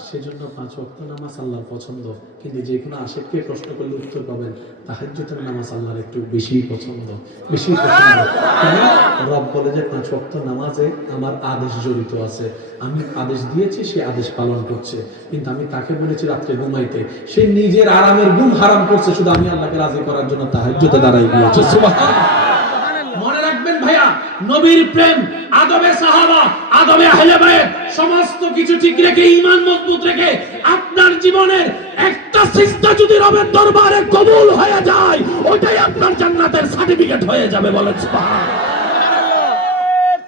সেজন্য 5 ওয়াক্ত নামাজ আল্লাহর পছন্দ, কিন্তু যে কোনো আশিককে প্রশ্ন করলে উত্তর পাবেন তাহাজ্জুদের নামাজ আল্লাহর একটু বেশি পছন্দ, বেশি পছন্দ। রব বলে যে 5 ওয়াক্ত নামাজে আমার আদেশ জড়িত আছে, আমি আদেশ দিয়েছি, সে আদেশ পালন করছে, কিন্তু আমি তাকে বলেছি রাত্রে ঘুমাইতে, সে নিজের আরামের ঘুম হারাম করছে, শুধু আমি আল্লাহকে রাজি করার জন্য তাহাজ্জুদে দাঁড়াই গিয়েছে। সুবহানাল্লাহ। মনে রাখবেন ভাইয়া, নবীর প্রেম, আদবে সাহাবা, আদবে আহলে বায়ত সমস্ত কিছু ঠিক রেখে, ঈমান মজবুত রেখে আপনার জীবনের একটা সিজদা যদি রবের দরবারে কবুল হয়ে যায়, ওইটাই আপনার জান্নাতের সার্টিফিকেট হয়ে যাবে। বলেন সুবহানাল্লাহ।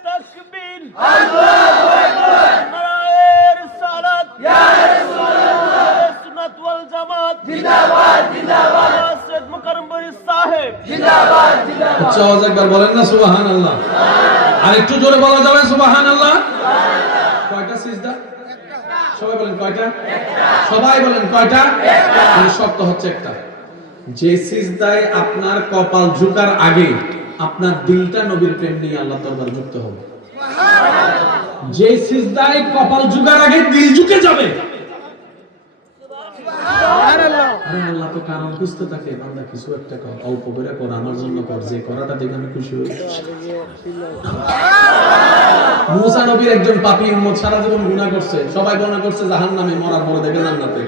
তাকবীর, আল্লাহু আকবার, নারায়ে রিসালাত, ইয়া রাসূলুল্লাহ, সুন্নাত ওয়াল জামাত জিন্দাবাদ, জিন্দাবাদ, সৈয়দ মুকাররম বরি সাহেব জিন্দাবাদ, জিন্দাবাদ। আচ্ছা আওয়াজ একবার বলেন না সুবহানাল্লাহ। আর একটু জোরে বলা যাবে সুবহানাল্লাহ। কয়টা সিজদা? সবাই বলেন কয়টা? একটা। সবাই বলেন কয়টা? একটা। মানে শর্ত হচ্ছে একটা, যে সিজদায় আপনার কপাল ঝুঁকার আগে আপনার দিলটা নবীর প্রেম নিয়ে আল্লাহর দরবারে যুক্ত হবে। সুবহানাল্লাহ। যে সিজদায় কপাল ঝুঁকার আগে দিল ঝুঁকে যাবে, সুবহানাল্লাহ। আরে আল্লাহ তো কারণ খুঁজতে থাকে, বান্দা কিছু একটা কর, অল্প করে কর, আমার জন্য কর, যে করাটা দেখে আমি খুশি হই। মুসা নবীর একজন পাপী উম্মত সারা জীবন গুনাহ করছে, সবাই গুনাহ করছে জাহান্নামে, মরার পরে দেখে জান্নাতে।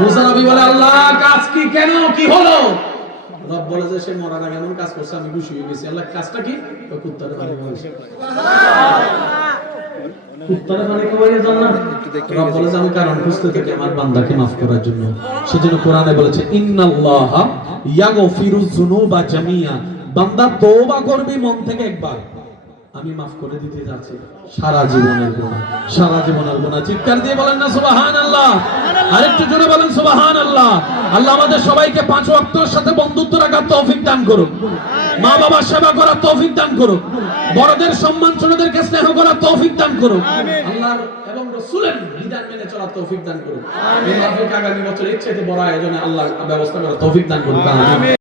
মুসা নবী বলে আল্লাহ কাজ কি, কেন কি হলো? রব বলে যে সে মরার আগে এমন কাজ করছে আমি খুশি হয়ে গেছি। আল্লাহ কাজটা কি? কুত্তারে পানি খাওয়াইছে। কুত্তারে পানি খাওয়াইছে জান্নাত। রব বলে যে আমি কারণ খুঁজতে থাকি আমার বান্দাকে মাফ করার জন্য। সেজন্য কোরআনে বলেছে ইন্নাল্লাহা ইয়াগফিরুয যুনুবা জামিয়া, বান্দা তওবা করবি মন থেকে একবার, আমি মাফ করে দিতে যাচ্ছি সারা জীবনের গুনাহ, সারা জীবনের গুনাহ। চিৎকার দিয়ে বলেন না সুবহানাল্লাহ। আরেকটু জোরে বলেন সুবহানাল্লাহ। আল্লাহ আমাদের সবাইকে 5 ওয়াক্তের সাথে বন্ধুত্ব রাখার তৌফিক দান করুন, মা বাবার সেবা করার তৌফিক দান করুন, বড়দের সম্মান ছোটদেরকে স্নেহ করার তৌফিক দান করুন, আল্লাহ এবং রাসূলের বিধান মেনে চলার তৌফিক দান করুন। আগামী বছর ইচ্ছাতে বড় আয়োজনে আল্লাহ ব্যবস্থা করার তৌফিক দান করুন।